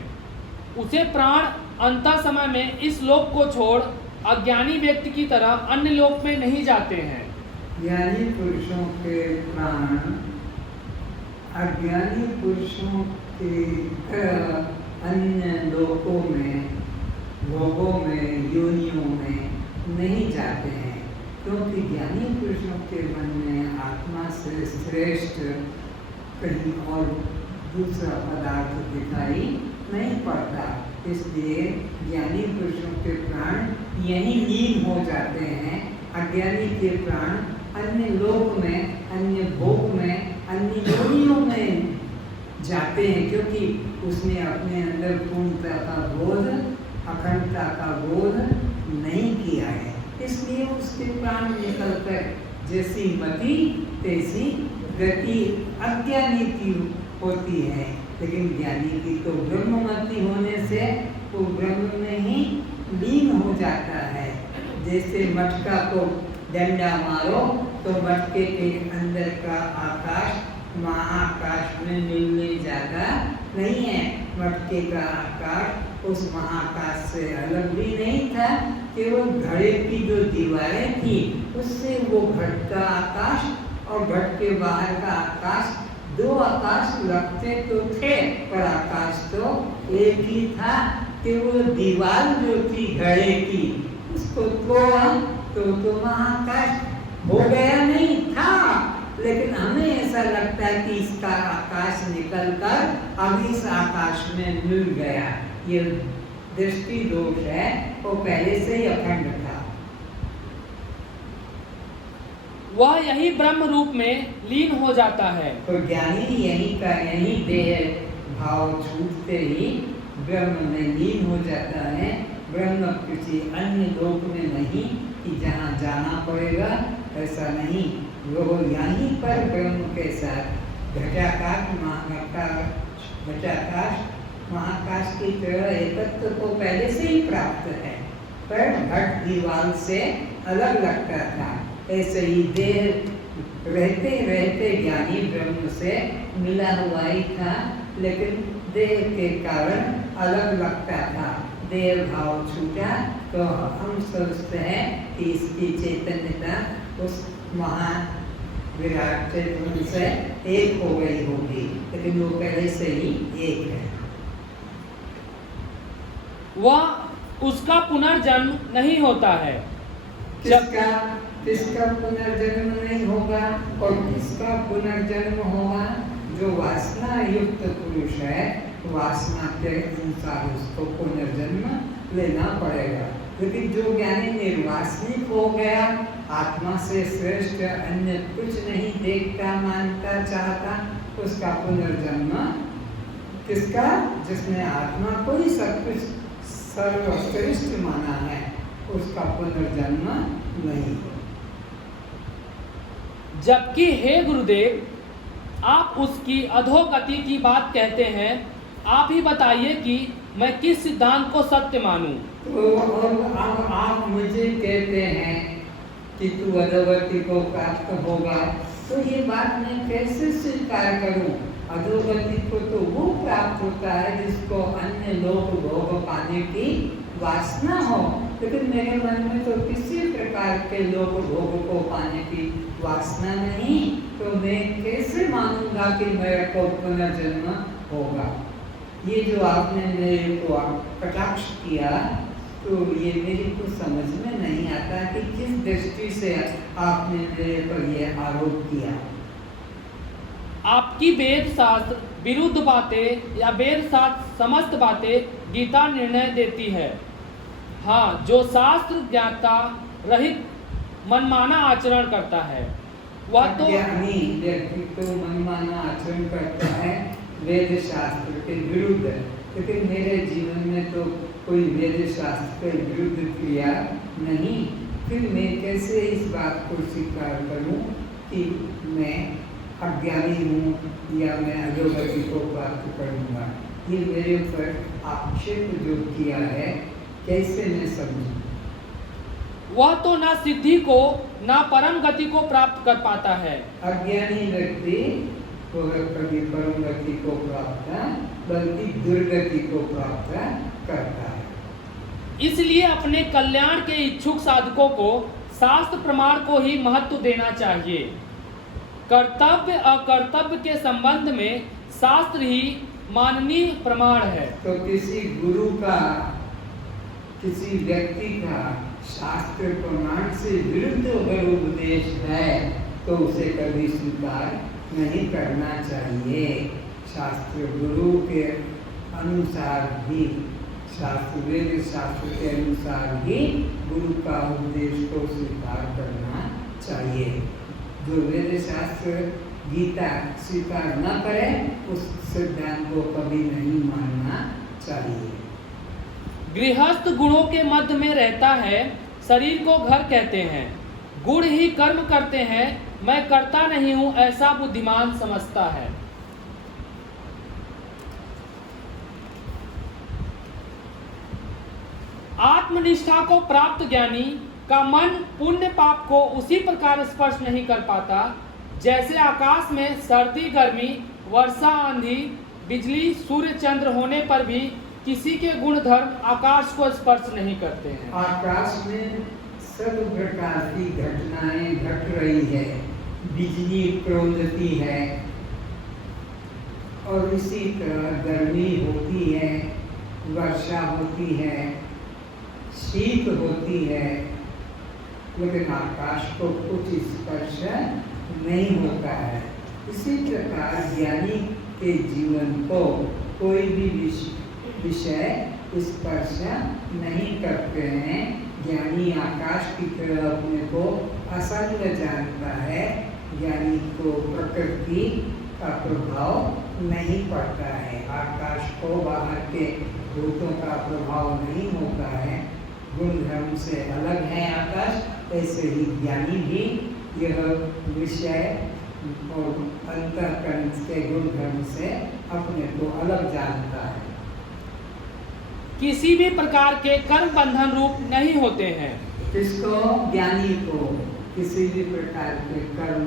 उसे प्राण अंत समय में इस लोक को छोड़ अज्ञानी व्यक्ति की तरह अन्य लोक में नहीं जाते हैं। ज्ञानी पुरुषों के प्राण अज्ञानी पुरुषों के अन्य लोकों में भोगों में योनियों में नहीं जाते हैं, क्योंकि ज्ञानी पुरुषों के मन में आत्मा से श्रेष्ठ कहीं और दूसरा पदार्थ दिखाई नहीं पड़ता। इसलिए ज्ञानी पुरुषों के प्राण यहीं लीन हो जाते हैं। अज्ञानी के प्राण अन्य लोक में अन्य भोग में अन्य योनियों में जाते हैं, क्योंकि उसने अपने अंदर पूर्णता का बोध अखंडता का बोध नहीं किया है। इसलिए उसके प्राण निकलकर जैसी मति तैसी गति अज्ञानी की होती है, लेकिन ज्ञानी की तो ब्रह्ममति होने से वो ब्रह्म में ही लीन हो जाता है। जैसे मटका को डंडा मारो तो मटके के अंदर का आकाश महाकाश में मिलने जाता नहीं है। मटके का आकाश उस महाकाश से अलग भी नहीं था, केवल घड़े की जो दीवारें थी उससे वो घट का आकाश और घट के बाहर का आकाश, दो आकाश लगते तो थे पर आकाश तो एक ही था। केवल दीवार जो थी घड़े की उसको तोड़ा तो महाकाश हो गया नहीं था, लेकिन हमें ऐसा लगता है कि इसका आकाश निकलकर अब इस आकाश में मिल गया। ये दृष्टि दोष है, वो पहले से ही अखंड था। वह यही ब्रह्म रूप में लीन हो जाता है। तो ज्ञानी यही देह भाव छूटते ही ब्रह्म में लीन हो जाता है। ब्रह्म किसी अन्य लोक में नहीं कि जहाँ जाना पड़ेगा, ऐसा नहीं। वो यहीं पर ब्रह्म के साथ घटाकाश महाकाश की तरह एकत्व को पहले से ही प्राप्त है, पर घट दीवार से अलग लगता था। ऐसे ही देह रहते रहते ज्ञानी ब्रह्म से मिला हुआ ही था, लेकिन देह के कारण अलग लगता था। देह भाव छूटा तो हम सोचते हैं कि इसकी चैतन्यता उस महान विराट चैतन्य से एक हो गई होगी, लेकिन वो पहले से ही एक है। वह उसका पुनर्जन्म नहीं होता है। किसका पुनर्जन्म नहीं होगा और किसका पुनर्जन्म होगा? जो वासना युक्त पुरुष है, वासना के अनुसार उसको पुनर्जन्म लेना पड़ेगा। लेकिन जो ज्ञानी निर्वासनिक हो गया, आत्मा से श्रेष्ठ अन्य कुछ नहीं देखता मानता चाहता, उसका पुनर्जन्म किसका? जिसने आत्मा को ही सब कुछ सर्वश्रेष्ठ माना है, उसका पुनर्जन्म नहीं। जबकि हे गुरुदेव, आप उसकी अधोगति की बात कहते हैं, आप ही बताइए कि मैं किस सिद्धांत को सत्य मानूं? तो अब आप मुझे कहते हैं कि तू अधोगति को प्राप्त होगा, तो ये बात मैं कैसे स्वीकार करूं? अधोगति को तो वो प्राप्त होता है जिसको अन्य लोग भोग पाने की वासना हो, लेकिन मेरे मन में तो किसी प्रकार के लोग भोग को पाने की वासना नहीं, तो मैं कैसे मानूंगा कि मेरे को पुनर्जन्म होगा? ये जो आपने मेरे को कटाक्ष किया, तो ये मेरे को समझ में नहीं आता कि किस दृष्टि से आपने मेरे पर यह आरोप किया। आपकी वेद शास्त्र विरुद्ध बातें या वेद शास्त्र समस्त बातें गीता निर्णय देती है। हाँ, जो शास्त्र ज्ञाता रहित मनमाना आचरण करता है वह तो ज्ञानी व्यक्ति तो मनमाना आचरण करता है वेद शास्त्र के विरुद्ध, लेकिन मेरे जीवन में तो कोई वेद शास्त्र के विरुद्ध क्रिया नहीं, फिर मैं कैसे इस बात को स्वीकार करूं कि मैं अज्ञानी हूँ या मैं अधोगति को प्राप्त करूँगा। ये मेरे ऊपर आक्षेप जो किया है, कैसे मैं समझूं? वह तो ना सिद्धि को ना परम गति को प्राप्त कर पाता है। अज्ञानी व्यक्ति वह कभी परम गति को प्राप्त बल्कि दुर्गति को प्राप्त करता है। इसलिए अपने कल्याण के इच्छुक साधकों को शास्त्र प्रमाण को ही महत्व देना चाहिए। कर्तव्य अकर्तव्य के संबंध में शास्त्र ही माननीय प्रमाण है। तो किसी गुरु का, किसी व्यक्ति का शास्त्र प्रमाण से विरुद्ध अगर उपदेश है तो उसे कभी स्वीकार नहीं करना चाहिए। शास्त्र गुरु के अनुसार ही, शास्त्र वेद शास्त्र के अनुसार ही गुरु का उपदेश को स्वीकार करना चाहिए। जो वेद शास्त्र गीता स्वीकार न करे उस सिद्धांत को कभी नहीं मानना चाहिए। गृहस्थ गुणों के मध्य में रहता है, शरीर को घर कहते हैं, गुण ही कर्म करते हैं, मैं करता नहीं हूं ऐसा बुद्धिमान समझता है। आत्मनिष्ठा को प्राप्त ज्ञानी का मन पुण्य पाप को उसी प्रकार स्पर्श नहीं कर पाता जैसे आकाश में सर्दी गर्मी वर्षा आंधी बिजली सूर्य चंद्र होने पर भी किसी के गुण धर्म आकाश को स्पर्श नहीं करते हैं। आकाश में सब प्रकार की घटनाएं घट रही है, बिजली क्रोधती है और इसी तरह गर्मी होती है, वर्षा होती है, शीत होती है, लेकिन आकाश को कुछ स्पर्श नहीं होता है। इसी प्रकार ज्ञानी के जीवन को कोई भी विषय स्पर्श नहीं करते हैं। ज्ञानी आकाश की तरह अपने को असंग जानता है। ज्ञानी को प्रकृति का प्रभाव नहीं पड़ता है, आकाश को बाहर के भूतों का प्रभाव नहीं होता है। गुण धर्म से अलग है आकाश, ऐसे ही ज्ञानी भी यह विषय और अंतःकरण के गुण धर्म से अपने को अलग जानता है। किसी भी प्रकार के कर्म बंधन रूप नहीं होते हैं। किसको? ज्ञानी को। किसी भी प्रकार के कर्म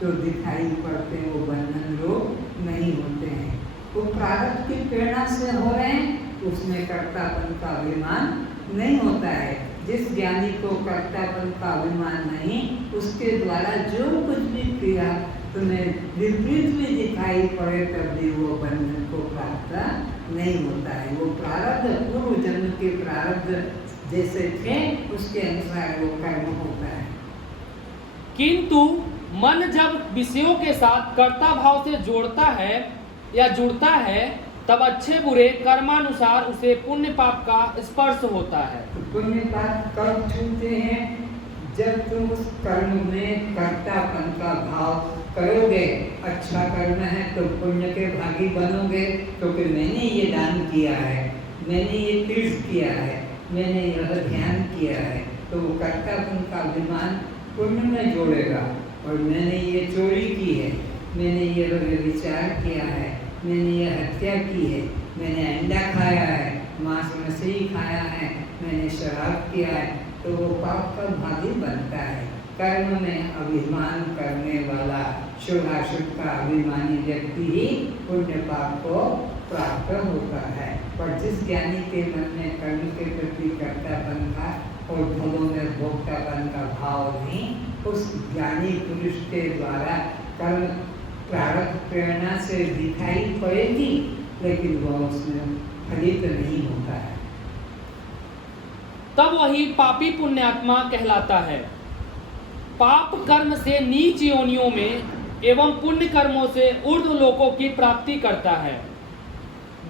जो दिखाई पड़ते हैं वो बंधन रूप नहीं होते हैं। वो प्रारब्ध की प्रेरणा से हो रहे हैं, उसमें कर्तापन का अभिमान नहीं होता है। जिस ज्ञानी को कर्तापन का अभिमान नहीं, उसके द्वारा जो कुछ भी क्रिया तुम्हें विपरीत भी दिखाई पड़े तब भी वो बंधन को प्राप्त नहीं होता है। वो प्रारब्ध पूर्व जन्म के प्रारब्ध जैसे थे उसके अनुसार वो कर्म होता है। किंतु मन जब विषयों के साथ कर्ता भाव से जोड़ता है या जुड़ता है तब अच्छे बुरे कर्मानुसार उसे पुण्य पाप का स्पर्श होता है। पुण्य पाप कब छूते हैं? जब तुम उस कर्म में कर्तापन का भाव करोगे। अच्छा कर्म है तो पुण्य के भागी बनोगे, क्योंकि मैंने ये दान किया है, मैंने ये तीर्थ किया है, मैंने यह ध्यान किया है, तो वो कर्तापन का अभिमान पुण्य में जोड़ेगा। और मैंने ये चोरी की है, मैंने ये विचार किया है, मैंने ये हत्या की है, मैंने अंडा खाया है, मांस मछली खाया है, मैंने शराब किया है, तो वो पाप का भागी बनता है। कर्म में अभिमान करने वाला शुभाशुभ का अभिमानी व्यक्ति ही पुण्य पाप को प्राप्त होता है। पर जिस ज्ञानी के मन में कर्म के प्रति कर्तापन का और फलों में भोक्तापन का भाव नहीं, उस ज्ञानी पुरुष के द्वारा कर्म प्रारब्ध प्रेरणा से दिखाई पड़ेगी, लेकिन वह उसमें फलित नहीं होता है। तब वही पापी पुण्यात्मा कहलाता है। पाप कर्म से नीच योनियों में एवं पुण्य कर्मों से ऊर्ध्व लोकों की प्राप्ति करता है।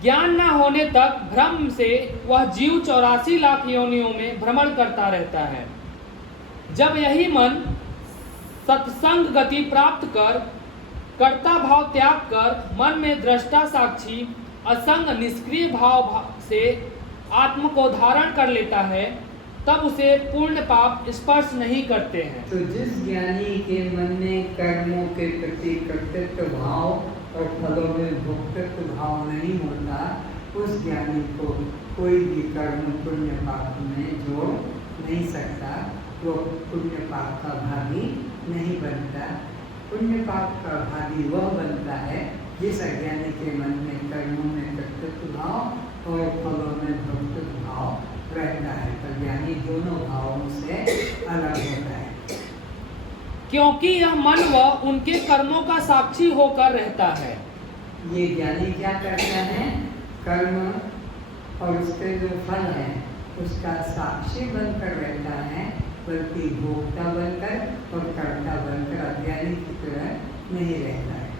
ज्ञान न होने तक भ्रम से वह जीव 84 लाख योनियों में भ्रमण करता रहता है। जब यही मन सत्संग गति प्राप्त कर कर्ता भाव त्याग कर मन में दृष्टा साक्षी असंग निष्क्रिय भाव से आत्म को धारण कर लेता है, तब उसे पूर्ण पाप स्पर्श नहीं करते हैं। तो जिस ज्ञानी के मन में कर्मों के प्रति कर्तृत्व भाव और फलों में भोक्तृत्व भाव नहीं होता, उस ज्ञानी को कोई भी कर्म पुण्य पाप में जोड़ नहीं सकता, वो पुण्य पाप का भागी नहीं बनता। पुण्य पाप का भागी वह बनता है जिस अज्ञानी के मन में कर्मों में कर्तृत्व भाव और फलों में भोक्तृत्व भाव रहता है। तो ज्ञानी दोनों भावों से अलग होता है, क्योंकि यह मन व उनके कर्मों का साक्षी होकर रहता है। ये ज्ञानी क्या करता है? कर्म और उसके जो फल है उसका साक्षी बनकर रहता है, बल्कि भोक्ता बनकर और कर्ता बनकर अज्ञानी की तरह नहीं रहता है।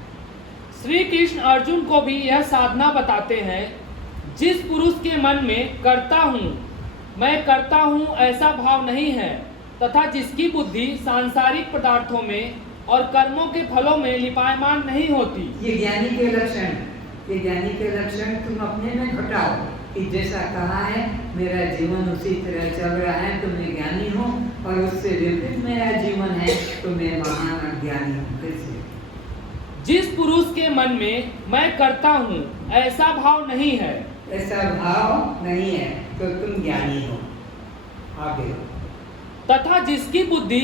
श्री कृष्ण अर्जुन को भी यह साधना बताते हैं। जिस पुरुष के मन में करता हूँ, मैं करता हूँ ऐसा भाव नहीं है, तथा जिसकी बुद्धि सांसारिक पदार्थों में और कर्मों के फलों में लिपायमान नहीं होती। ये ज्ञानी के लक्षण, ये ज्ञानी के लक्षण तुम अपने में घटाओ कि जैसा कहा है मेरा जीवन उसी तरह चल रहा है तो मैं ज्ञानी हूँ, और उससे विपरीत मेरा जीवन है तो मैं महान अज्ञानी हूँ। कैसे? जिस पुरुष के मन में मैं करता हूँ ऐसा भाव नहीं है, ऐसा भाव नहीं है तो तुम ज्ञानी हो। आगे, तथा जिसकी बुद्धि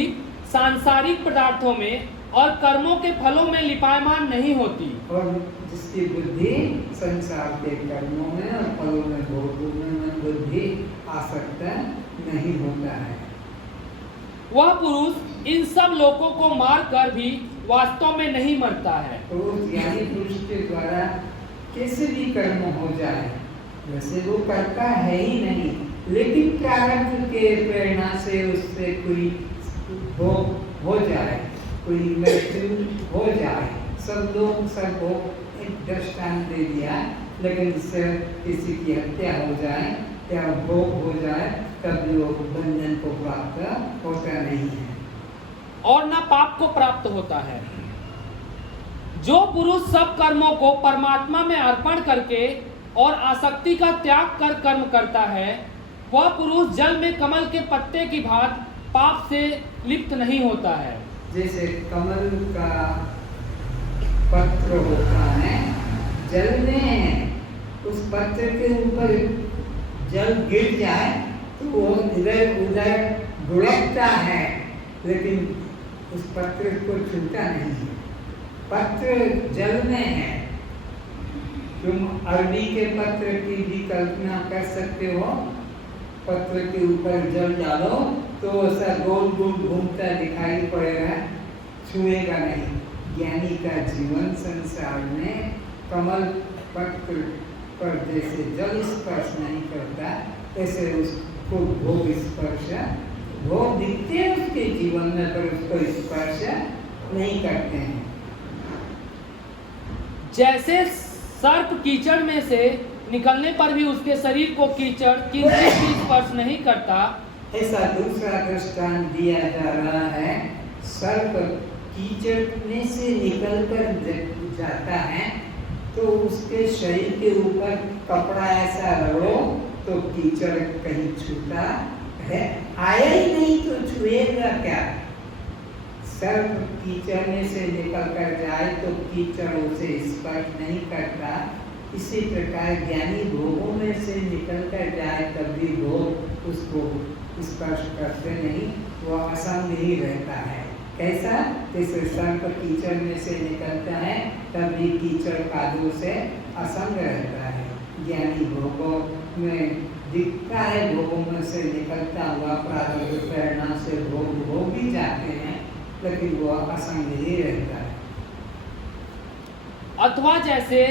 सांसारिक पदार्थों में और कर्मों के फलों में लिपायमान नहीं होती। और जिसकी बुद्धि संसार के कर्मों में और फलों में भोगों में बुद्धि आसक्त नहीं होता है, वह पुरुष इन सब लोगों को मार कर भी वास्तव में नहीं मरता है। तो उस ज्ञानी पुरुष के द्वारा कैसे भी कर्म हो जाए, वैसे वो करता है ही नहीं, लेकिन प्रारब्ध के प्रेरणा से उससे कोई भोग हो जाए, कोई मृत्यु हो जाए, सब लोग सबको एक दृष्टांत दे दिया, लेकिन इससे किसी की हत्या हो जाए या भोग हो जाए तब वो बंधन को प्राप्त होता नहीं है और न पाप को प्राप्त होता है। जो पुरुष सब कर्मों को परमात्मा में अर्पण करके और आसक्ति का त्याग कर कर्म करता है, वह पुरुष जल में कमल के पत्ते की भांति पाप से लिप्त नहीं होता है। जैसे कमल का पत्र होता है, जल में है, उस पत्र के ऊपर जल गिर जाए तो वो इधर उधर गुड़कता है, लेकिन उस पत्र को छूता नहीं है। पत्र जल में है। तुम अरबी के पत्र की भी कल्पना कर सकते हो, पत्र के ऊपर जल डालो तो ऐसा गोल गोल घूमता दिखाई पड़ेगा, छुएगा नहीं। ज्ञानी का जीवन संसार में कमल पत्र पर जैसे जल स्पर्श नहीं करता, ऐसे उसको भोग स्पर्श, भोग दिखते हैं उसके जीवन में पर उसको स्पर्श नहीं करते हैं। जैसे सर्प कीचड़ में से निकलने पर भी उसके शरीर को कीचड़ किंचित भी स्पर्श नहीं करता, ऐसा दूसरा दृष्टांत दिया जा रहा है। सर्प कीचड़ में से निकलकर जाता है तो उसके शरीर के ऊपर कपड़ा ऐसा रगड़ो तो कीचड़ कहीं छूता है? आया ही नहीं तो छुएगा क्या? सर्प कीचड़ में से निकल कर जाए तो कीचड़ उसे स्पर्श नहीं करता। इसी प्रकार ज्ञानी भोगों में से निकल कर जाए तब भी भोग उसको स्पर्श करते नहीं, वह असंग ही रहता है। कैसा? जैसे सर्प कीचड़ में से निकलता है तब भी कीचड़ कादों से असंग रहता है। ज्ञानी भोगों में दिखता है, भोगों में से निकलता हुआ प्रारब्ध प्रेरणा से भोग हो भी जाते हैं, लेकिन वह असंग ही रहता है। अथवा जैसे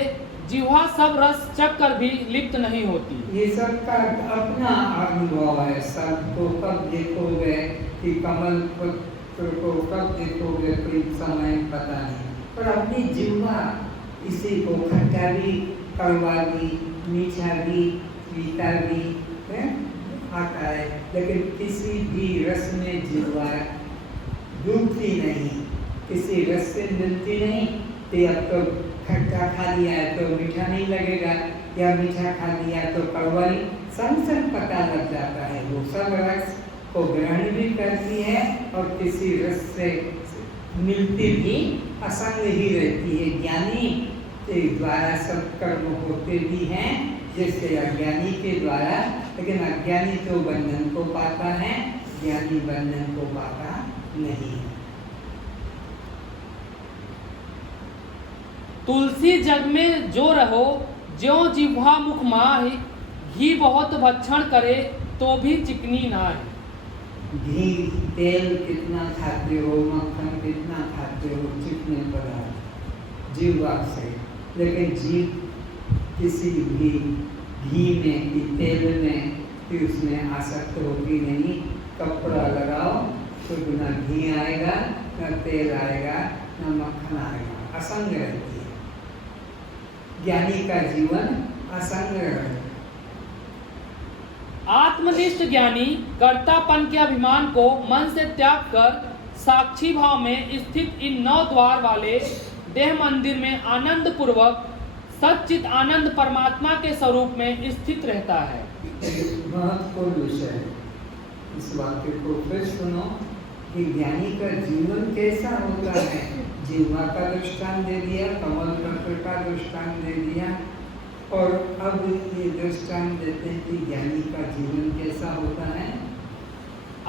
जिह्वा सब रस चख कर भी लिप्त नहीं होती। ये सब का अपना अनुभव है। सबको कब देखोगे कि कमल पत्र को कब देखोगे कोई समय पता नहीं, पर अपनी जिह्वा इसी को खट्टा भी, कड़वा भी, मीठा भी, मीठा भी है आता है, लेकिन किसी भी रस में जिह्वा डूबती नहीं, किसी रस से मिलती नहीं। तो अब तो खट्टा खा लिया है तो मीठा नहीं लगेगा, या मीठा खा लिया तो कड़वाई संग संग पता लग जाता है। वो सब रस को ग्रहण भी करती है और किसी रस से मिलती भी असंग ही रहती है। ज्ञानी के द्वारा सब कर्म होते भी हैं जैसे अज्ञानी के द्वारा, लेकिन अज्ञानी तो बंधन को पाता है, ज्ञानी बंधन को पाता नहीं। तुलसी जग में जो रहो, ज्यों जिह्वा मुख माहि, घी बहुत भक्षण करे तो भी चिकनी नाहि। घी तेल कितना खाते हो, मक्खन कितना खाते हो, चिकने पदार्थ जीवा से, लेकिन जीव किसी भी घी में कि तेल में कि उसमें आसक्त होती नहीं। कपड़ा लगाओ तो ना घी आएगा, न तेल आएगा, न मक्खन आएगा, असंग रहती है। ज्ञानी का जीवन असंग है। आत्मनिष्ठ ज्ञानी कर्तापन के अभिमान को मन से त्याग कर साक्षी भाव में स्थित इन 9 द्वार वाले देह मंदिर में आनंद पूर्वक सच्चित आनंद परमात्मा के स्वरूप में स्थित रहता है। महत्वपूर्ण विषय है। इस वाक्य को फिर सुनो कि ज्ञानी का जीवन कैसा होता है। जीवा का दृष्टांत दे दिया, कमल पत्र का दृष्टांत दे दिया, और अब ये दृष्टांत देते हैं कि ज्ञानी का जीवन कैसा होता है।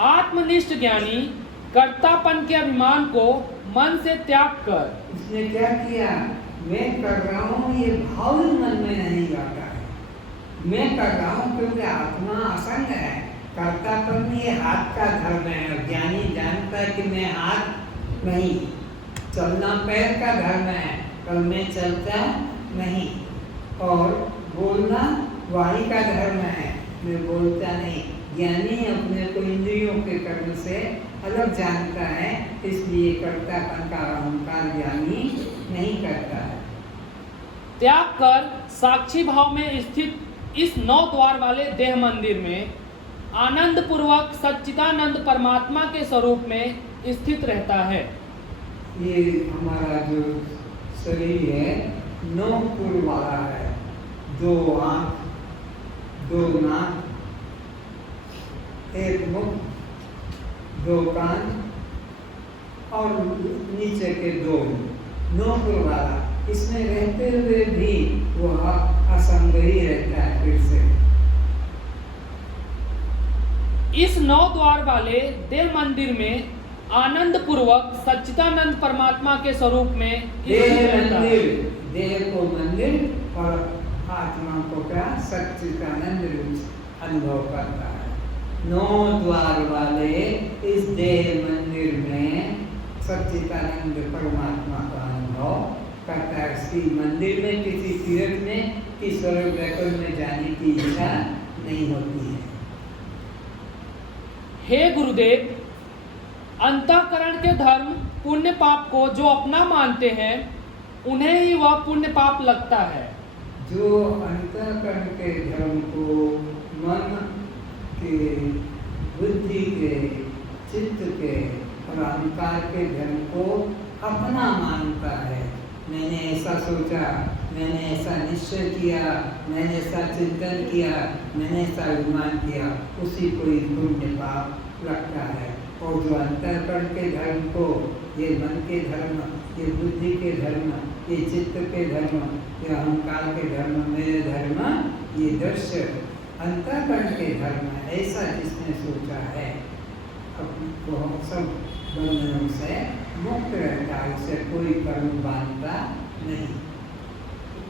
आत्मनिष्ठ ज्ञानी कर्तापन के अभिमान को मन से त्याग कर, उसने क्या किया, मैं कर रहा हूँ ये भाव मन में नहीं आता है। मैं कर रहा हूँ क्योंकि आत्मा असंग है। कर्तापन ये हाथ का धर्म है। ज्ञानी जानता है कि मैं हाथ नहीं, चलना पैर का धर्म है, पर मैं चलता नहीं। और बोलना वाणी का धर्म है, मैं बोलता नहीं। ज्ञानी अपने को इंद्रियों के कर्म से अलग जानता है, इसलिए कर्तापन का अहंकार ज्ञानी नहीं करता है। त्याग कर साक्षी भाव में स्थित इस 9 द्वार वाले देह मंदिर में आनंद पूर्वक सच्चिदानंद परमात्मा के स्वरूप में स्थित रहता है। ये हमारा जो शरीर है 9 पुर वाला है। 2 आँख, 2 नाक, 1 मुख, 2 कान और नीचे के 2 9 पुर वाला। इसमें रहते हुए भी वह असंग ही रहता है। फिर से इस 9 द्वार वाले देह मंदिर में आनंद पूर्वक सच्चिदानंद परमात्मा के स्वरूप में देह मंदिर, देह को मंदिर और आत्मा को क्या सच्चिदानंद रूप अनुभव करता है। 9 द्वार वाले इस देह मंदिर में सच्चिदानंद परमात्मा का अनुभव करता है। इसी मंदिर में किसी तीर्थ में कि स्वर्ग वैकुंठ में जाने की इच्छा नहीं होती है। हे गुरुदेव, अंतःकरण के धर्म पुण्य पाप को जो अपना मानते हैं उन्हें ही वह पुण्य पाप लगता है। जो अंतःकरण के धर्म को मन के, बुद्धि के, चित्त के और अहंकार के धर्म को अपना मानता है, मैंने ऐसा सोचा, मैंने ऐसा निश्चय किया, मैंने ऐसा चिंतन किया, मैंने ऐसा अभिमान किया, उसी को ही पुण्य पाप लगता है। और जो अंतःकरण के धर्म को, ये मन के धर्म, ये बुद्धि के धर्म, ये चित्त के धर्म, ये अहंकार के धर्म, मेरे धर्म, ये दृश्य अंतःकरण के धर्म है, ऐसा जिसने सोचा है तो सब बंधनों से मुक्त रहता है, उसे कोई कर्म बांधता नहीं।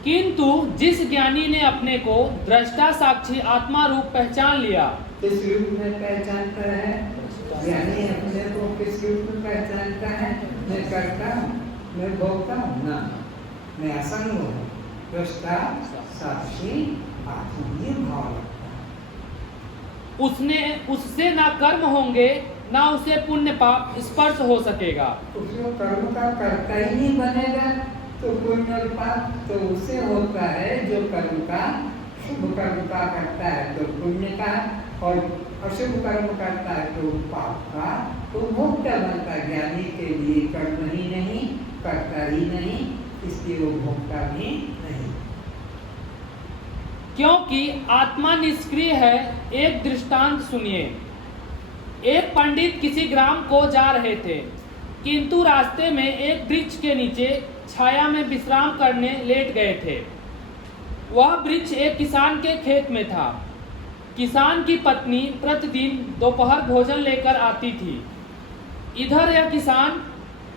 किंतु जिस ज्ञानी ने अपने को दृष्टा साक्षी आत्मा रूप पहचान लिया, किस रूप में पहचानता है? ज्ञानी अपने को किस रूप में पहचानता है? मैं करता हूँ, मैं भोगता हूँ ना, मैं असंग हूँ, दृष्टा साक्षी आत्मा, ये भाव लगता है। उससे ना कर्म होंगे ना उसे पुण्य पाप स्पर्श हो सकेगा। उसको कर्म का करता ही नहीं बनेगा तो पुण्य और पाप तो उसे होता है जो कर्म का, शुभ कर्म का करता है तो पुण्य का, और अशुभ कर्म करता है तो पाप का, तो भोक्ता बनता है। ज्ञानी के लिए कर्म ही नहीं, करता ही नहीं, इसलिए वो भोक्ता भी नहीं। क्योंकि आत्मा निष्क्रिय है। एक दृष्टांत सुनिए। एक पंडित किसी ग्राम को जा रहे थे, किंतु रास्ते में एक वृक्ष के नीचे छाया में विश्राम करने लेट गए थे। वह वृक्ष एक किसान के खेत में था। किसान की पत्नी प्रतिदिन दोपहर भोजन लेकर आती थी। इधर यह किसान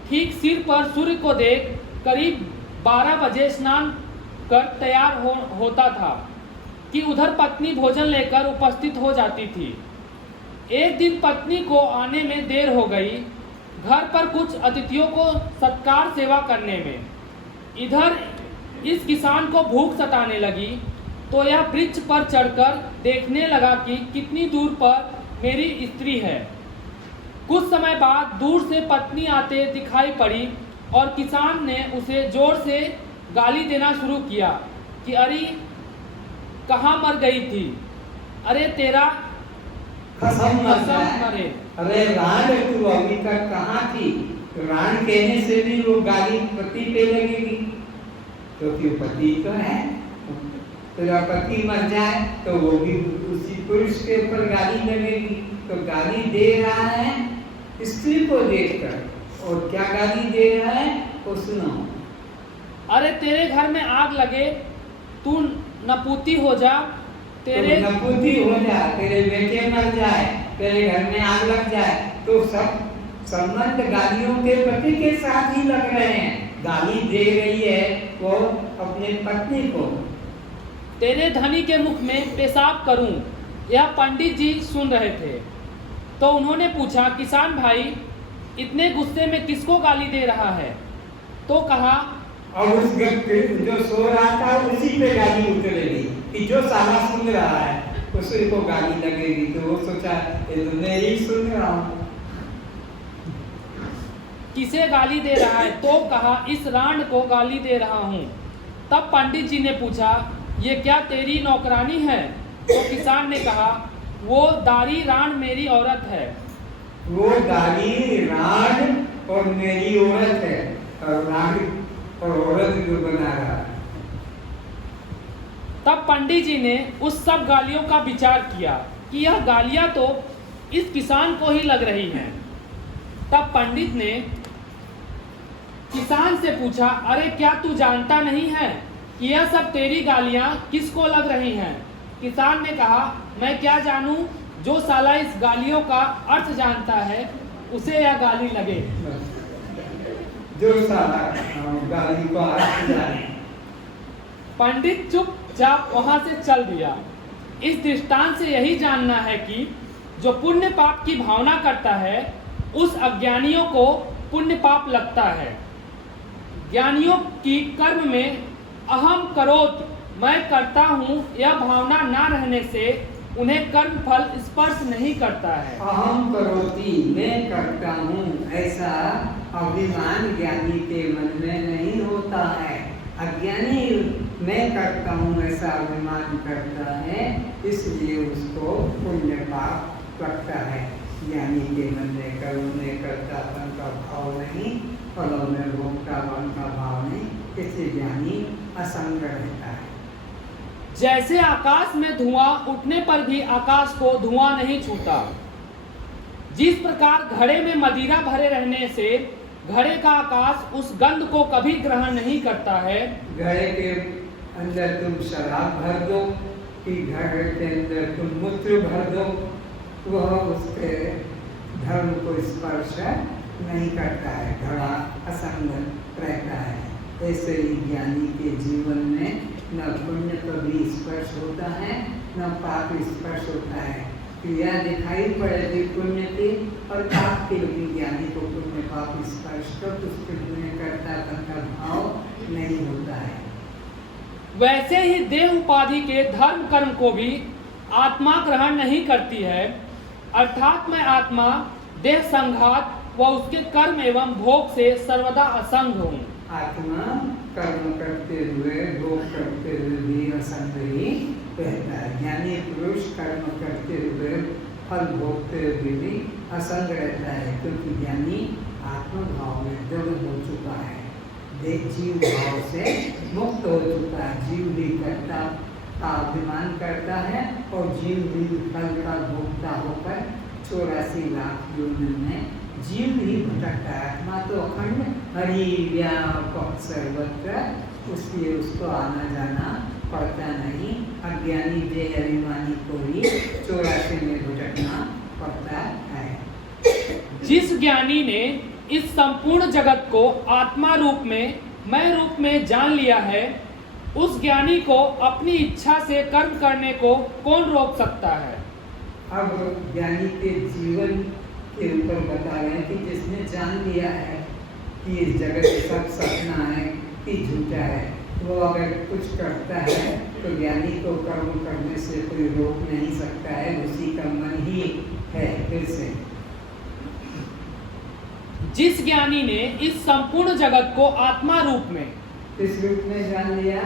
ठीक सिर पर सूर्य को देख करीब 12 बजे स्नान कर तैयार होता था कि उधर पत्नी भोजन लेकर उपस्थित हो जाती थी। एक दिन पत्नी को आने में देर हो गई, घर पर कुछ अतिथियों को सत्कार सेवा करने में। इधर इस किसान को भूख सताने लगी, तो यह वृक्ष पर चढ़कर देखने लगा कि कितनी दूर पर मेरी स्त्री है। कुछ समय बाद दूर से पत्नी आते दिखाई पड़ी और किसान ने उसे जोर से गाली देना शुरू किया कि अरे कहाँ मर गई थी, अरे तेरा कसम मरे। अरे राण तू अभी तक कहाँ थी? राण कहने से भी वो गाली पति पे लगेगी, क्योंकि पति तो है। तेरा पति मर जाए तो वो भी उसी पुरुष के ऊपर गाली लगेगी। तो गाली दे रहा है स्त्री को देखकर, और क्या गाली दे रहा है वो सुनो। अरे तेरे घर में आग लगे, तू नपूती हो जा, तेरे नपूती हो जा, तेरे बेटे मर जाए, तेरे घर में आग लग जाए, तो सब संबंध गालियों के पति के साथ ही लग रहे हैं। गाली दे रही है वो अपने पत्नी को। तेरे धनी के मुख में पेशाब करूं, यह पंडित जी सुन रहे थे। तो उन्होंने पूछा, किसान भाई इतने गुस्से में किसको गाली दे रहा है? तो कहा, और उस जो सो रहा था उसी पे गाली उतरेगी कि जो साला सुन रहा है उसी को गाली लगेगी। तो वो सोचा ये तो मैं ही सुन रहा हूँ। किसे गाली दे रहा है? तो कहा, इस राण को गाली दे रहा हूँ। तब पंडित जी ने पूछा, ये क्या तेरी नौकरानी है? तो किसान ने कहा, वो दारी राण मेरी औरत है। वो दारी राण और मेरी औरत है, और राण और औरत जो बना रहा है। तब पंडित जी ने उस सब गालियों का विचार किया कि यह गालियां तो इस किसान को ही लग रही हैं। तब पंडित ने किसान से पूछा, अरे क्या तू जानता नहीं है कि यह सब तेरी गालियां किसको लग रही हैं? किसान ने कहा, मैं क्या जानूं, जो साला इस गालियों का अर्थ जानता है उसे यह गाली लगे। जो साला गाली को अर्थ जाने। पंडित चुपचाप वहां से चल दिया। इस दृष्टांत से यही जानना है कि जो पुण्य पाप की भावना करता है उस अज्ञानियों को पुण्य पाप लगता है। ज्ञानियों की कर्म में अहम करोत, मैं करता हूँ, यह भावना ना रहने से उन्हें कर्म फल स्पर्श नहीं करता है। अहम करोति, मैं करता हूँ, ऐसा अभिमान ज्ञानी के मन में नहीं होता है। अज्ञानी मैं करता हूँ ऐसा अभिमान करता है, इसलिए उसको पुण्य पाप लगता है। ज्ञानी के मन में कर्म में कर्तापन का भाव नहीं, फलों में भोक्तापन का भाव नहीं, इसलिए ज्ञानी असंग रहता है। जैसे आकाश में धुआं उठने पर भी आकाश को धुआं नहीं छूता, जिस प्रकार घड़े में मदिरा भरे रहने से घड़े का आकाश उस गंध को कभी ग्रहण नहीं करता है। घड़े के अंदर तुम शराब भर दो कि घड़े के अंदर तुम मूत्र भर दो, वह उसके धर्म को स्पर्श नहीं करता है, घड़ा असंग रहता है। ऐसे ही ज्ञानी के जीवन में न पुण्य कभी स्पर्श होता है न पाप स्पर्श होता है। क्रिया दिखाई पड़ेगी पुण्य की और पाप के भी ज्ञानी को पुण्य पाप स्पर्श कर उसके पुण्य करता का भाव नहीं होता है। वैसे ही देह उपाधि के धर्म कर्म को भी आत्मा ग्रहण नहीं करती है, अर्थात मैं आत्मा देह संघात व उसके कर्म एवं भोग से सर्वदा असंग हूँ। आत्मा कर्म करते हुए भोग करते हुए भी असंग ही रहता है। ज्ञानी पुरुष कर्म करते हुए फल भोगते हुए भी असंग रहता है, क्योंकि ज्ञानी आत्म भाव में दृढ़ हो चुका है, जीव भाव से मुक्त हो चुका है। जीव भी करता का अभिमान करता है और जीव भी फल का भोक्ता होकर 84 लाख योनि में जीव ही भटकता है। आत्मा तो अखंड हरि व्यापक सर्वत्र, उसलिए उसको आना जाना पड़ता नहीं। अज्ञानी देह अभिमानी को ही 84 में भटकना पड़ता है। जिस ज्ञानी ने इस संपूर्ण जगत को आत्मा रूप में, मैं रूप में जान लिया है, उस ज्ञानी को अपनी इच्छा से कर्म करने को कौन रोक सकता है? अब ज्ञानी के जीवन के ऊपर बता रहे हैं कि जिसने जान लिया है कि इस जगत सब सपना है, कि झूठा है, वो अगर कुछ करता है तो ज्ञानी को कर्म करने से कोई रोक नहीं सकता है, उसी का मन ही है। फिर से जिस ज्ञानी ने इस संपूर्ण जगत को आत्मा रूप में, इस रूप में जान लिया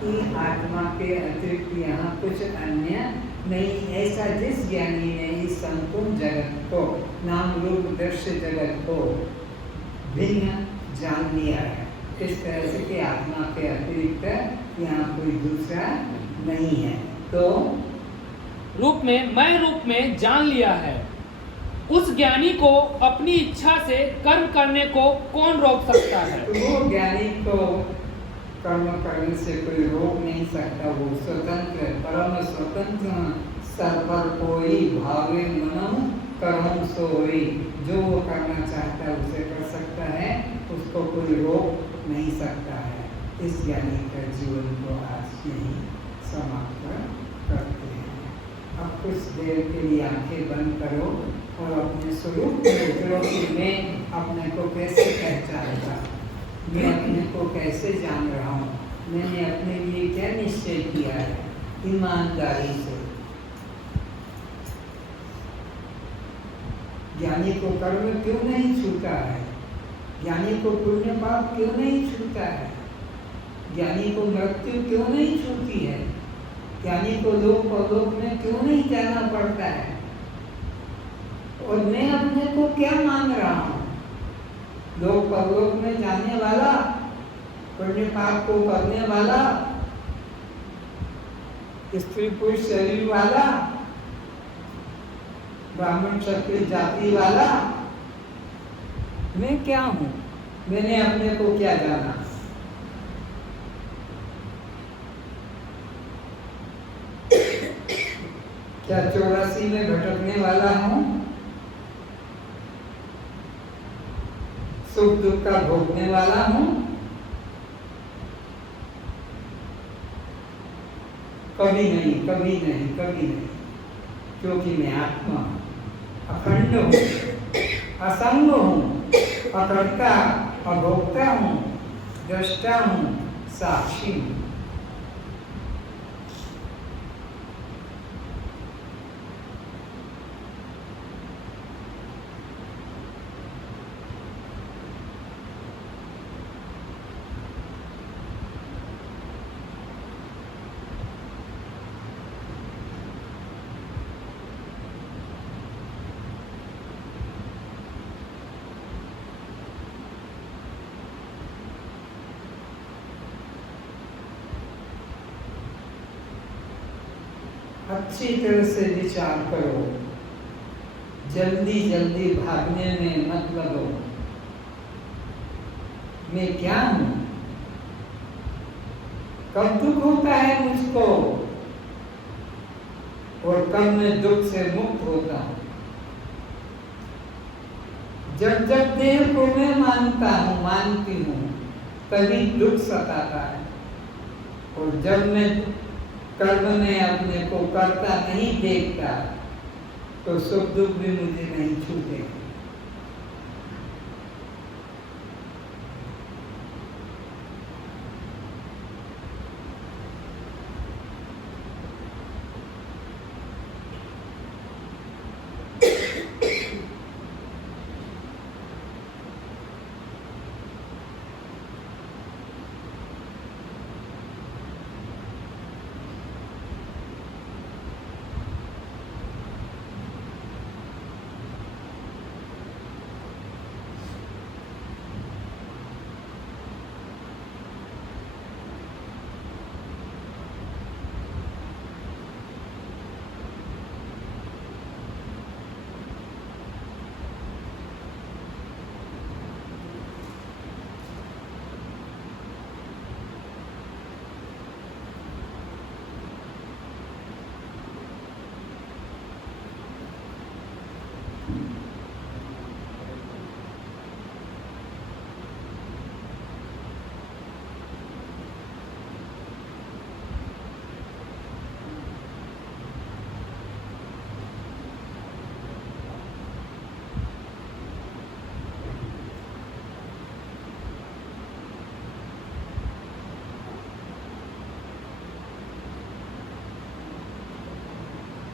कि आत्मा के अतिरिक्त यहाँ कुछ अन्य नहीं, ऐसा जिस ज्ञानी ने इस संपूर्ण जगत को, नाम रूप दृश्य जगत को भिन्न जान लिया है, इस तरह से कि आत्मा के अतिरिक्त यहाँ कोई दूसरा नहीं है, तो रूप में, मैं रूप में जान लिया है, उस ज्ञानी को अपनी इच्छा से कर्म करने को कौन रोक सकता है? वो ज्ञानी को कर्म करने से कोई रोक नहीं सकता, वो स्वतंत्र, परम स्वतंत्र, सर्वर कोई भावे मनम कर्म सोई, जो वो करना चाहता है उसे कर सकता है, उसको कोई रोक नहीं सकता है। इस ज्ञानी का जीवन को आज यही समाप्त करते हैं। अब कुछ देर के लिए आंखें बंद करो और अपने स्वरूप में उतरो कि मैं अपने को कैसे पहचानूंगा, मैं अपने को कैसे जान रहा हूँ, मैंने अपने लिए क्या निश्चय किया है, ईमानदारी से। ज्ञानी को कर्म क्यों नहीं छूता है, ज्ञानी को पुण्य पाप क्यों नहीं छूता है, ज्ञानी को मृत्यु क्यों नहीं छूती है, ज्ञानी को लोक परलोक में क्यों नहीं जाना पड़ता है, और मैं अपने को क्या मान रहा हूँ, लोक परलोक में जाने वाला, पुण्य पाप को करने वाला, स्त्री पुरुष शरीर वाला, ब्राह्मण क्षत्रिय जाति वाला, मैं क्या हूँ, मैंने अपने को क्या जाना। क्या 84 में भटकने वाला हूँ, सुख दुख का भोगने वाला हूँ, कभी नहीं, कभी नहीं, कभी नहीं, क्योंकि मैं आत्मा हूँ, अखंड हूँ, असंग हूँ, अकर्ता, अभोक्ता हूँ, दृष्टा हूँ, साक्षी हूँ। अच्छी तरह से विचार करो, जल्दी जल्दी भागने में मत लगो। मैं क्या हूँ, कब दुख होता है मुझको और कब मैं दुख से मुक्त होता हूँ। जब जब देह को मैं मानता हूँ, मानती हूँ, तभी दुख सताता है, और जब मैं कर्म में अपने को करता नहीं देखता तो सुख दुख भी मुझे नहीं छूते।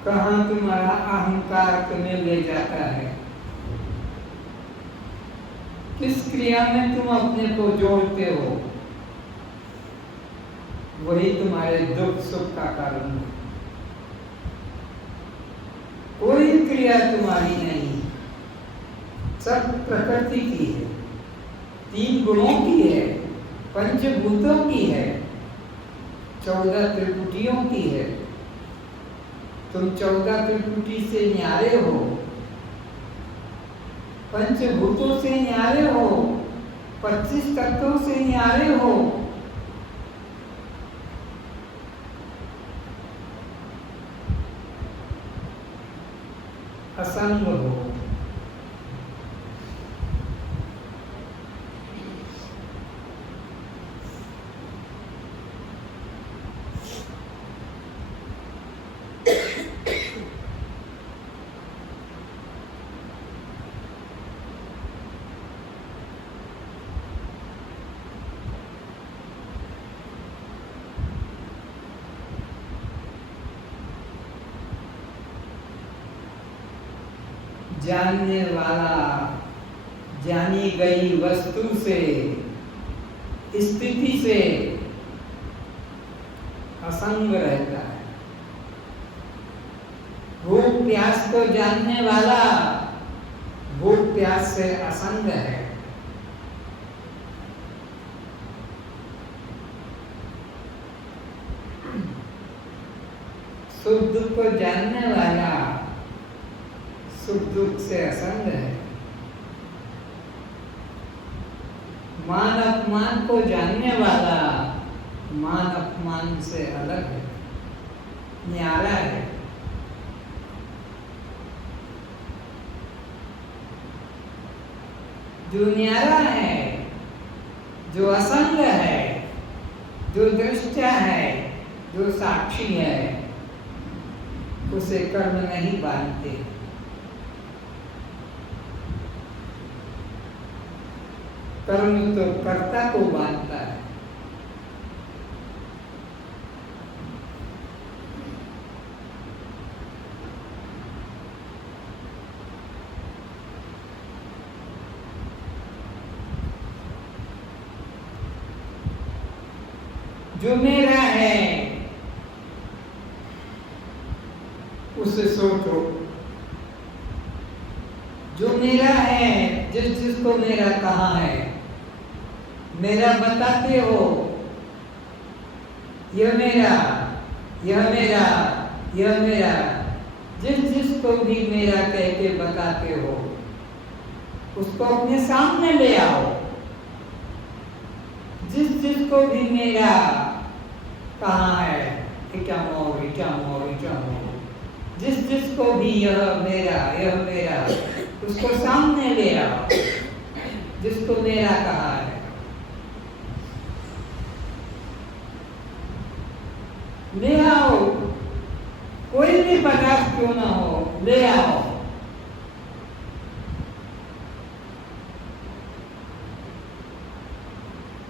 कहाँ तुम्हारा अहंकार तुम्हें ले जाता है, किस क्रिया में तुम अपने को जोड़ते हो, वही तुम्हारे दुख सुख का कारण है। कोई क्रिया तुम्हारी नहीं, सब प्रकृति की है, 3 गुणों की है, पंचभूतों की है, 14 त्रिपुटियों की है। तुम 14 त्रिपुटी से न्यारे हो, पंचभूतों से न्यारे हो, 25 तत्वों से न्यारे हो। असंग हो। जानने वाला जानी गई वस्तु से, स्थिति से असंग रहता है। भूख प्यास को जानने वाला भूख प्यास से असंग है। सुख दुख को जानने वाला सुख दुख से असंग है। मान अपमान को जानने वाला मान अपमान से अलग है, न्यारा है। जो न्यारा है, जो असंग है, जो दृष्टा है, जो साक्षी है, उसे कर्म नहीं बांधते। कर्म तो कर्ता को बांधता है। जो मेरा है उसे सोचो। जो मेरा है, जिसको मेरा कहाँ है, मेरा बताते हो, यह मेरा, यह मेरा, यह मेरा। जिसको भी मेरा कह के बताते हो, उसको अपने सामने ले आओ। जिसको भी मेरा कहाँ है, इटामोर, जिसको भी यह मेरा, उसको सामने ले आओ। जिसको मेरा कहा है, ले आओ। कोई भी पदार्थ क्यों ना हो, ले आओ।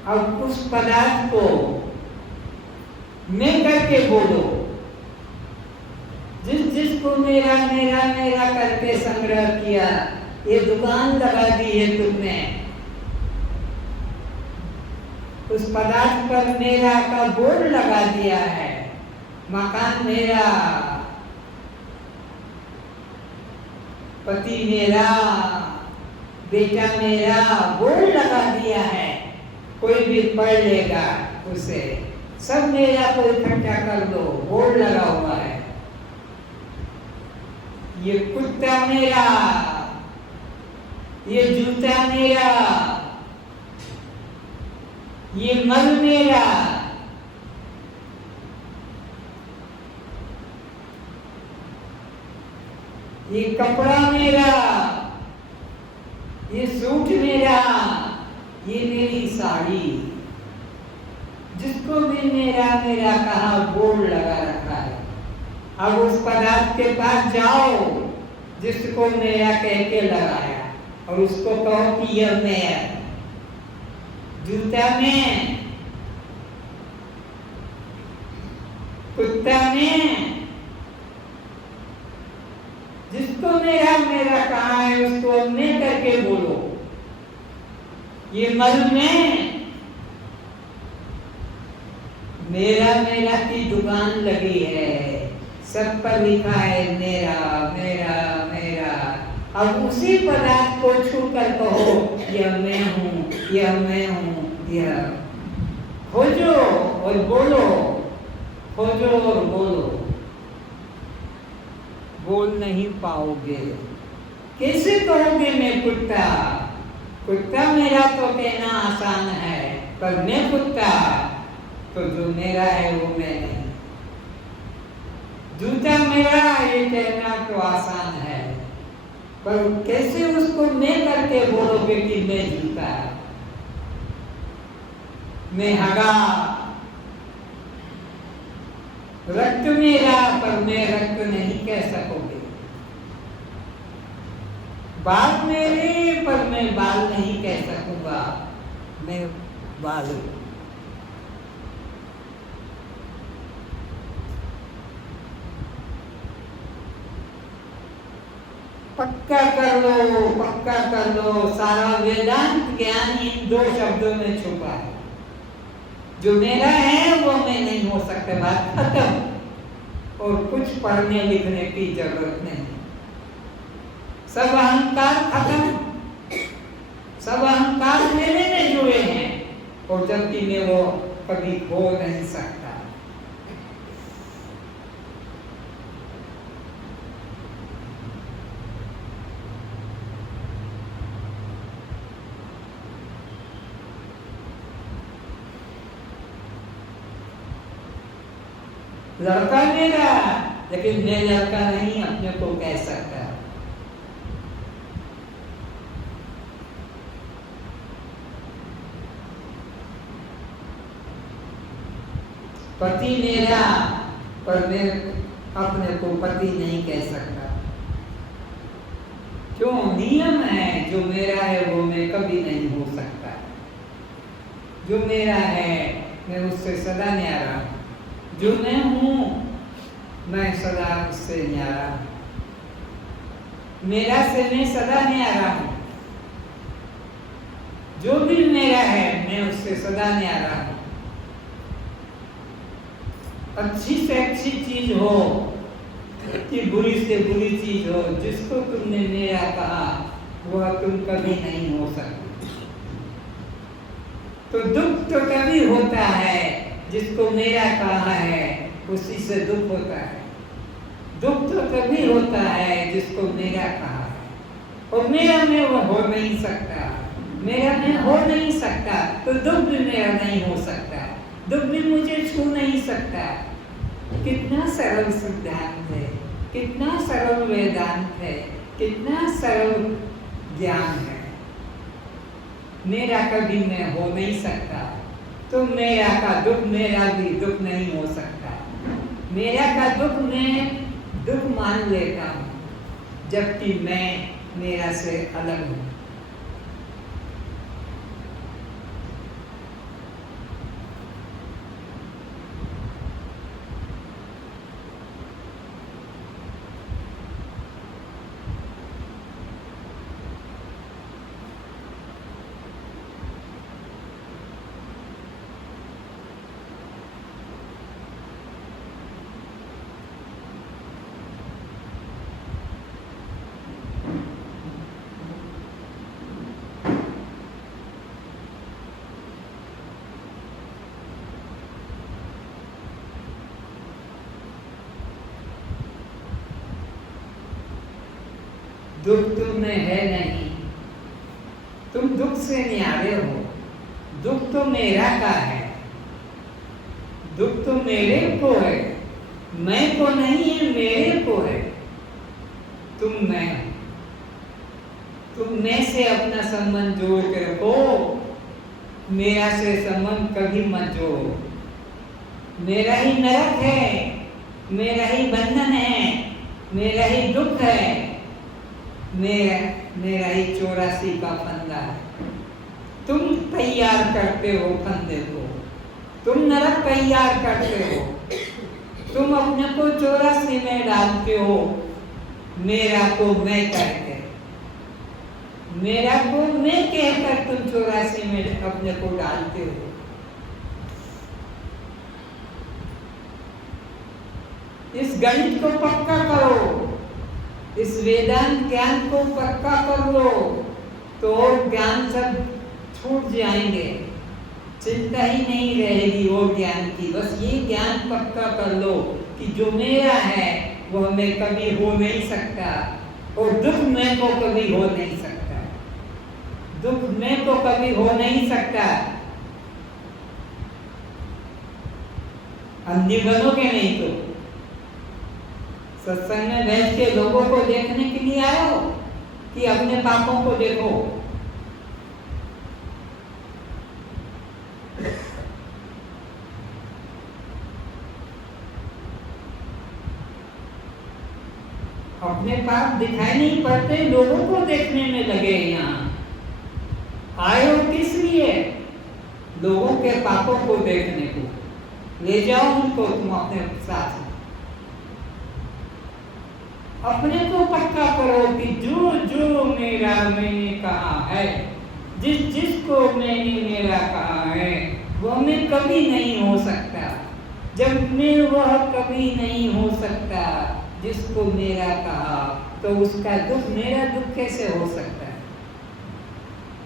अब उस पदार्थ को मैं करके बोलो। जिसको मेरा करके संग्रह किया, ये दुकान लगा दी है तुमने, उस पदार्थ पर मेरा का बोर्ड लगा दिया है। मकान मेरा, पति मेरा, बेटा मेरा, बोर्ड लगा दिया है। कोई भी पढ़ लेगा उसे, सब मेरा को इकट्ठा कर दो, बोर्ड लगा हुआ है। ये कुत्ता मेरा, ये जूता मेरा, ये मल मेरा, ये कपड़ा मेरा, ये सूट मेरा, ये मेरी साड़ी। जिसको भी मेरा कहा बोर्ड लगा रखा है। अब उस पदार्थ के पास जाओ जिसको मेरा कह के लगाया, और उसको कहो कि यह मेरा। जूता में, कुत्ता में, मेरा कहाँ है उसको मैं करके बोलो। ये मन में मेरा मेरा की दुकान लगी है, सब पर लिखा है मेरा मेरा मेरा। अब उसी पदार्थ को छू कर कहो यह मैं हूँ, यह मैं हूँ, यह खोजो और बोलो, खोजो और बोलो। बोल नहीं पाओगे, कैसे कहोगे मैं कुत्ता? कुत्ता मेरा तो कहना आसान है, पर मैं कुत्ता तो जो मेरा है वो मैं नहीं। जूता मेरा ये कहना तो आसान है, पर कैसे उसको मैं करके बोलोगे कि मैं जूता, मैं हगा। रक्त मेरा पर मैं रक्त नहीं कह सकोगे। बाल मेरे पर मैं बाल नहीं कह सकूंगा, मैं बाल हूं। पक्का कर लो, सारा वेदांत ज्ञान इन दो शब्दों में छुपा है। जो मेरा है वो मैं नहीं हो सकता, बात खत्म। और कुछ पढ़ने लिखने की जरूरत नहीं, सब अहंकार खत्म, सब अहंकार मेरे में जुड़े हैं, और जबकि मैं वो कभी हो नहीं सकता। लड़का मेरा, लेकिन मैं लड़का नहीं अपने को कह सकता। पति मेरा, पर मैं अपने को पति नहीं कह सकता। क्यों? नियम है, जो मेरा है वो मैं कभी नहीं हो सकता। जो मेरा है मैं उससे सदा न्यारा हूं, जो मैं हूं मैं सदा उससे न्यारा हूं, मेरा से मैं सदा न्यारा हूं। जो भी मेरा है मैं उससे सदा न्यारा हूं। अच्छी से अच्छी चीज हो कि बुरी से बुरी चीज हो, जिसको तुमने मेरा कहा वह तुम कभी नहीं हो सकते। तो दुख तो कभी होता है, जिसको मेरा कहा है उसी से दुख होता है। दुख तो कभी होता है जिसको मेरा कहा है, और मेरा में वो हो नहीं सकता, मेरा में हो नहीं सकता, तो दुख भी मेरा नहीं हो सकता, दुख भी मुझे छू नहीं सकता। कितना सरल सिद्धांत है, कितना सरल वेदांत है, कितना सरल ज्ञान है। मेरा कभी मैं हो नहीं सकता, तो मेरा का दुख मेरा भी दुख नहीं हो सकता। मेरा का दुख मैं दुख मान लेता हूँ, जबकि मैं मेरा से अलग हूँ। दुख तुम में है नहीं, तुम दुख से न्यारे हो। दुख तो मेरा का है, दुख तो मेरे को है, मैं को नहीं है, मेरे को है। तुम मैं, तुम मैं से अपना संबंध जोड़ के रखो, मेरा से संबंध कभी मत जोड़ो। मेरा ही नरक है, मेरा ही बंधन है, मेरा ही दुख है, मेरा ही 84 का फंदा है। तुम तैयार करते हो फंदे को, तुम नरक तैयार करते हो, तुम अपने को 84 में डालते हो, मेरा को मैं करके। मेरा को मैं कहकर तुम 84 में अपने को डालते हो। इस गणित को पक्का करो, इस वेदांत ज्ञान को पक्का कर लो, तो ज्ञान सब छूट जाएंगे, चिंता ही नहीं रहेगी वो ज्ञान की। बस ये ज्ञान पक्का कर लो कि जो मेरा है वो मैं कभी हो नहीं सकता, और दुख में को कभी हो नहीं सकता, दुख में को कभी हो नहीं सकता। अंधी बनोगे नहीं तो। सत्संग में बैठ के लोगों को देखने के लिए आए हो कि अपने पापों को देखो? अपने पाप दिखाई नहीं पड़ते, लोगों को देखने में लगे। यहाँ आए हो किस लिए? लोगों के पापों को देखने को। ले जाओ उनको तुम अपने साथ। अपने को पक्का करो कि जो जो मेरा मैंने कहा है, जिस जिसको मैंने मेरा कहा है, वह मैं कभी नहीं हो सकता। जब मैं वह कभी नहीं हो सकता जिसको मेरा कहा, तो उसका दुख मेरा दुख कैसे हो सकता है?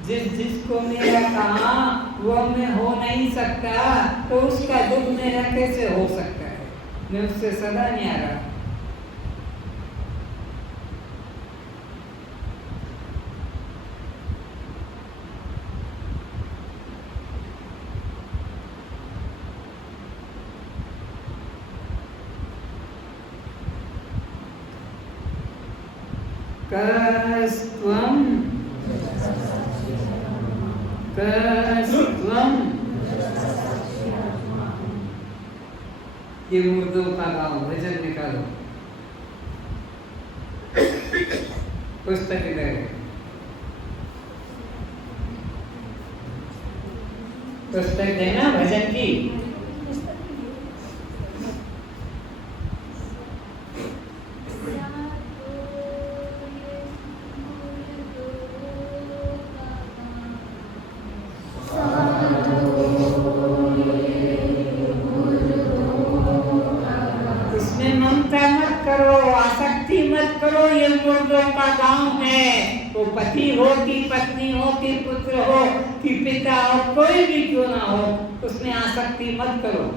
जिस जिसको मेरा कहा वह मैं हो नहीं सकता, तो उसका दुख मेरा कैसे हो सकता है? मैं उससे सदा न्यारा। कस्त्वं ये मुर्दों का गाँव भजन निकालो। पुस्तक इधर है, पुस्तक देना भजन की। ये मुर्दों का गांव है। वो पति हो कि पत्नी हो कि पुत्र हो कि पिता हो, कोई भी क्यों ना हो, उसमें आसक्ति मत करो।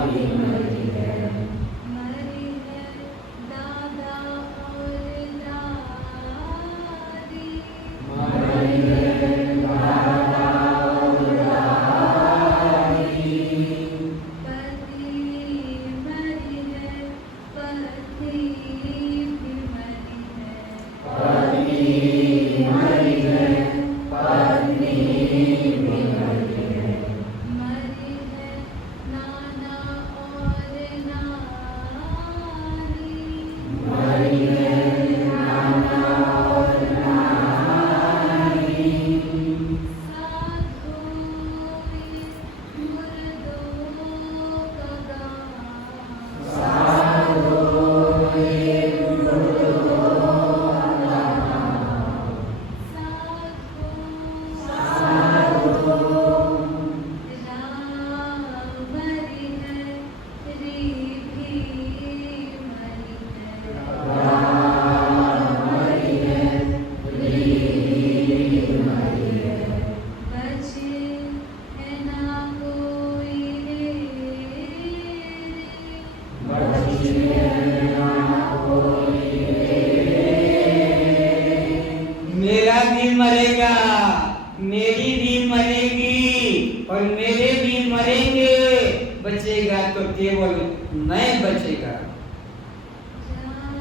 भी मरी है। मरी है दादा और दादी। मरी है दादा और दादी। पति मरी है, पत्नी भी मरी है। पति मरी है, पत्नी भी मरी है। मरी है नाना और नानी। मरी है नाना और नानी। साधु मुर्दों का गाँव। साधु ये मुर्दों का गाँव। साधु राम मरी है, री भी मरी है। राम मरी है, री मरी है। बचे है ना कोई रे। बची है ना कोई रे। मेरा भी मरेगा, मेरी भी मरेगी और मेरे भी मरेंगे। बचेगा तो केवल मैं बचेगा। राम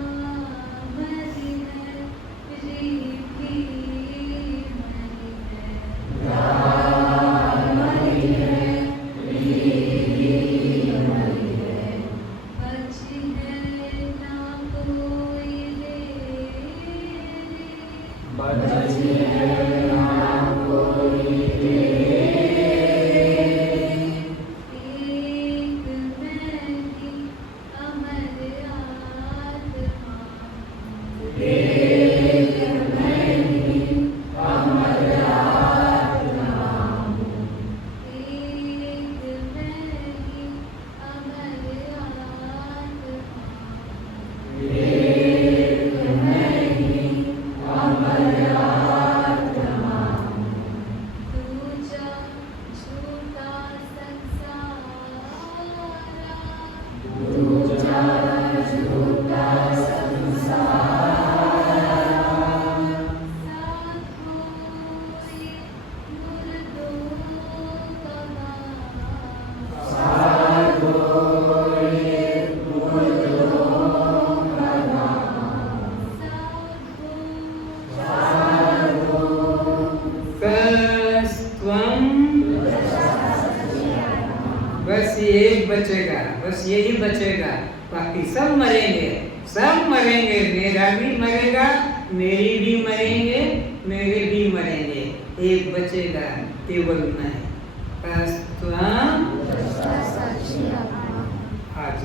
मरी है, री भी मरी है। राम मरी है, री मरी है। बची है ना कोई रे। बची है ना कोई रे। एक मैं ही अमर आत्मा हूँ। एक मैं ही अमर आत्मा हूँ। एक मैं ही अमर आत्मा हूँ। एक मैं ही अमर आत्मा हूँ। दूजा झूठा संसारा। दूजा झूठा संसार। साधु ये मुर्दों का गाँव। साधु ये मुर्दों का गाँव। साधु कस्त्वं। बस ये एक बचेगा, बस यही बचेगा, बाकी सब मरेंगे, सब मरेंगे। मेरा भी मरेगा, मेरी भी मरेंगे, मेरे भी मरेंगे। एक बचेगा केवल मैं। कस्त्वं। आज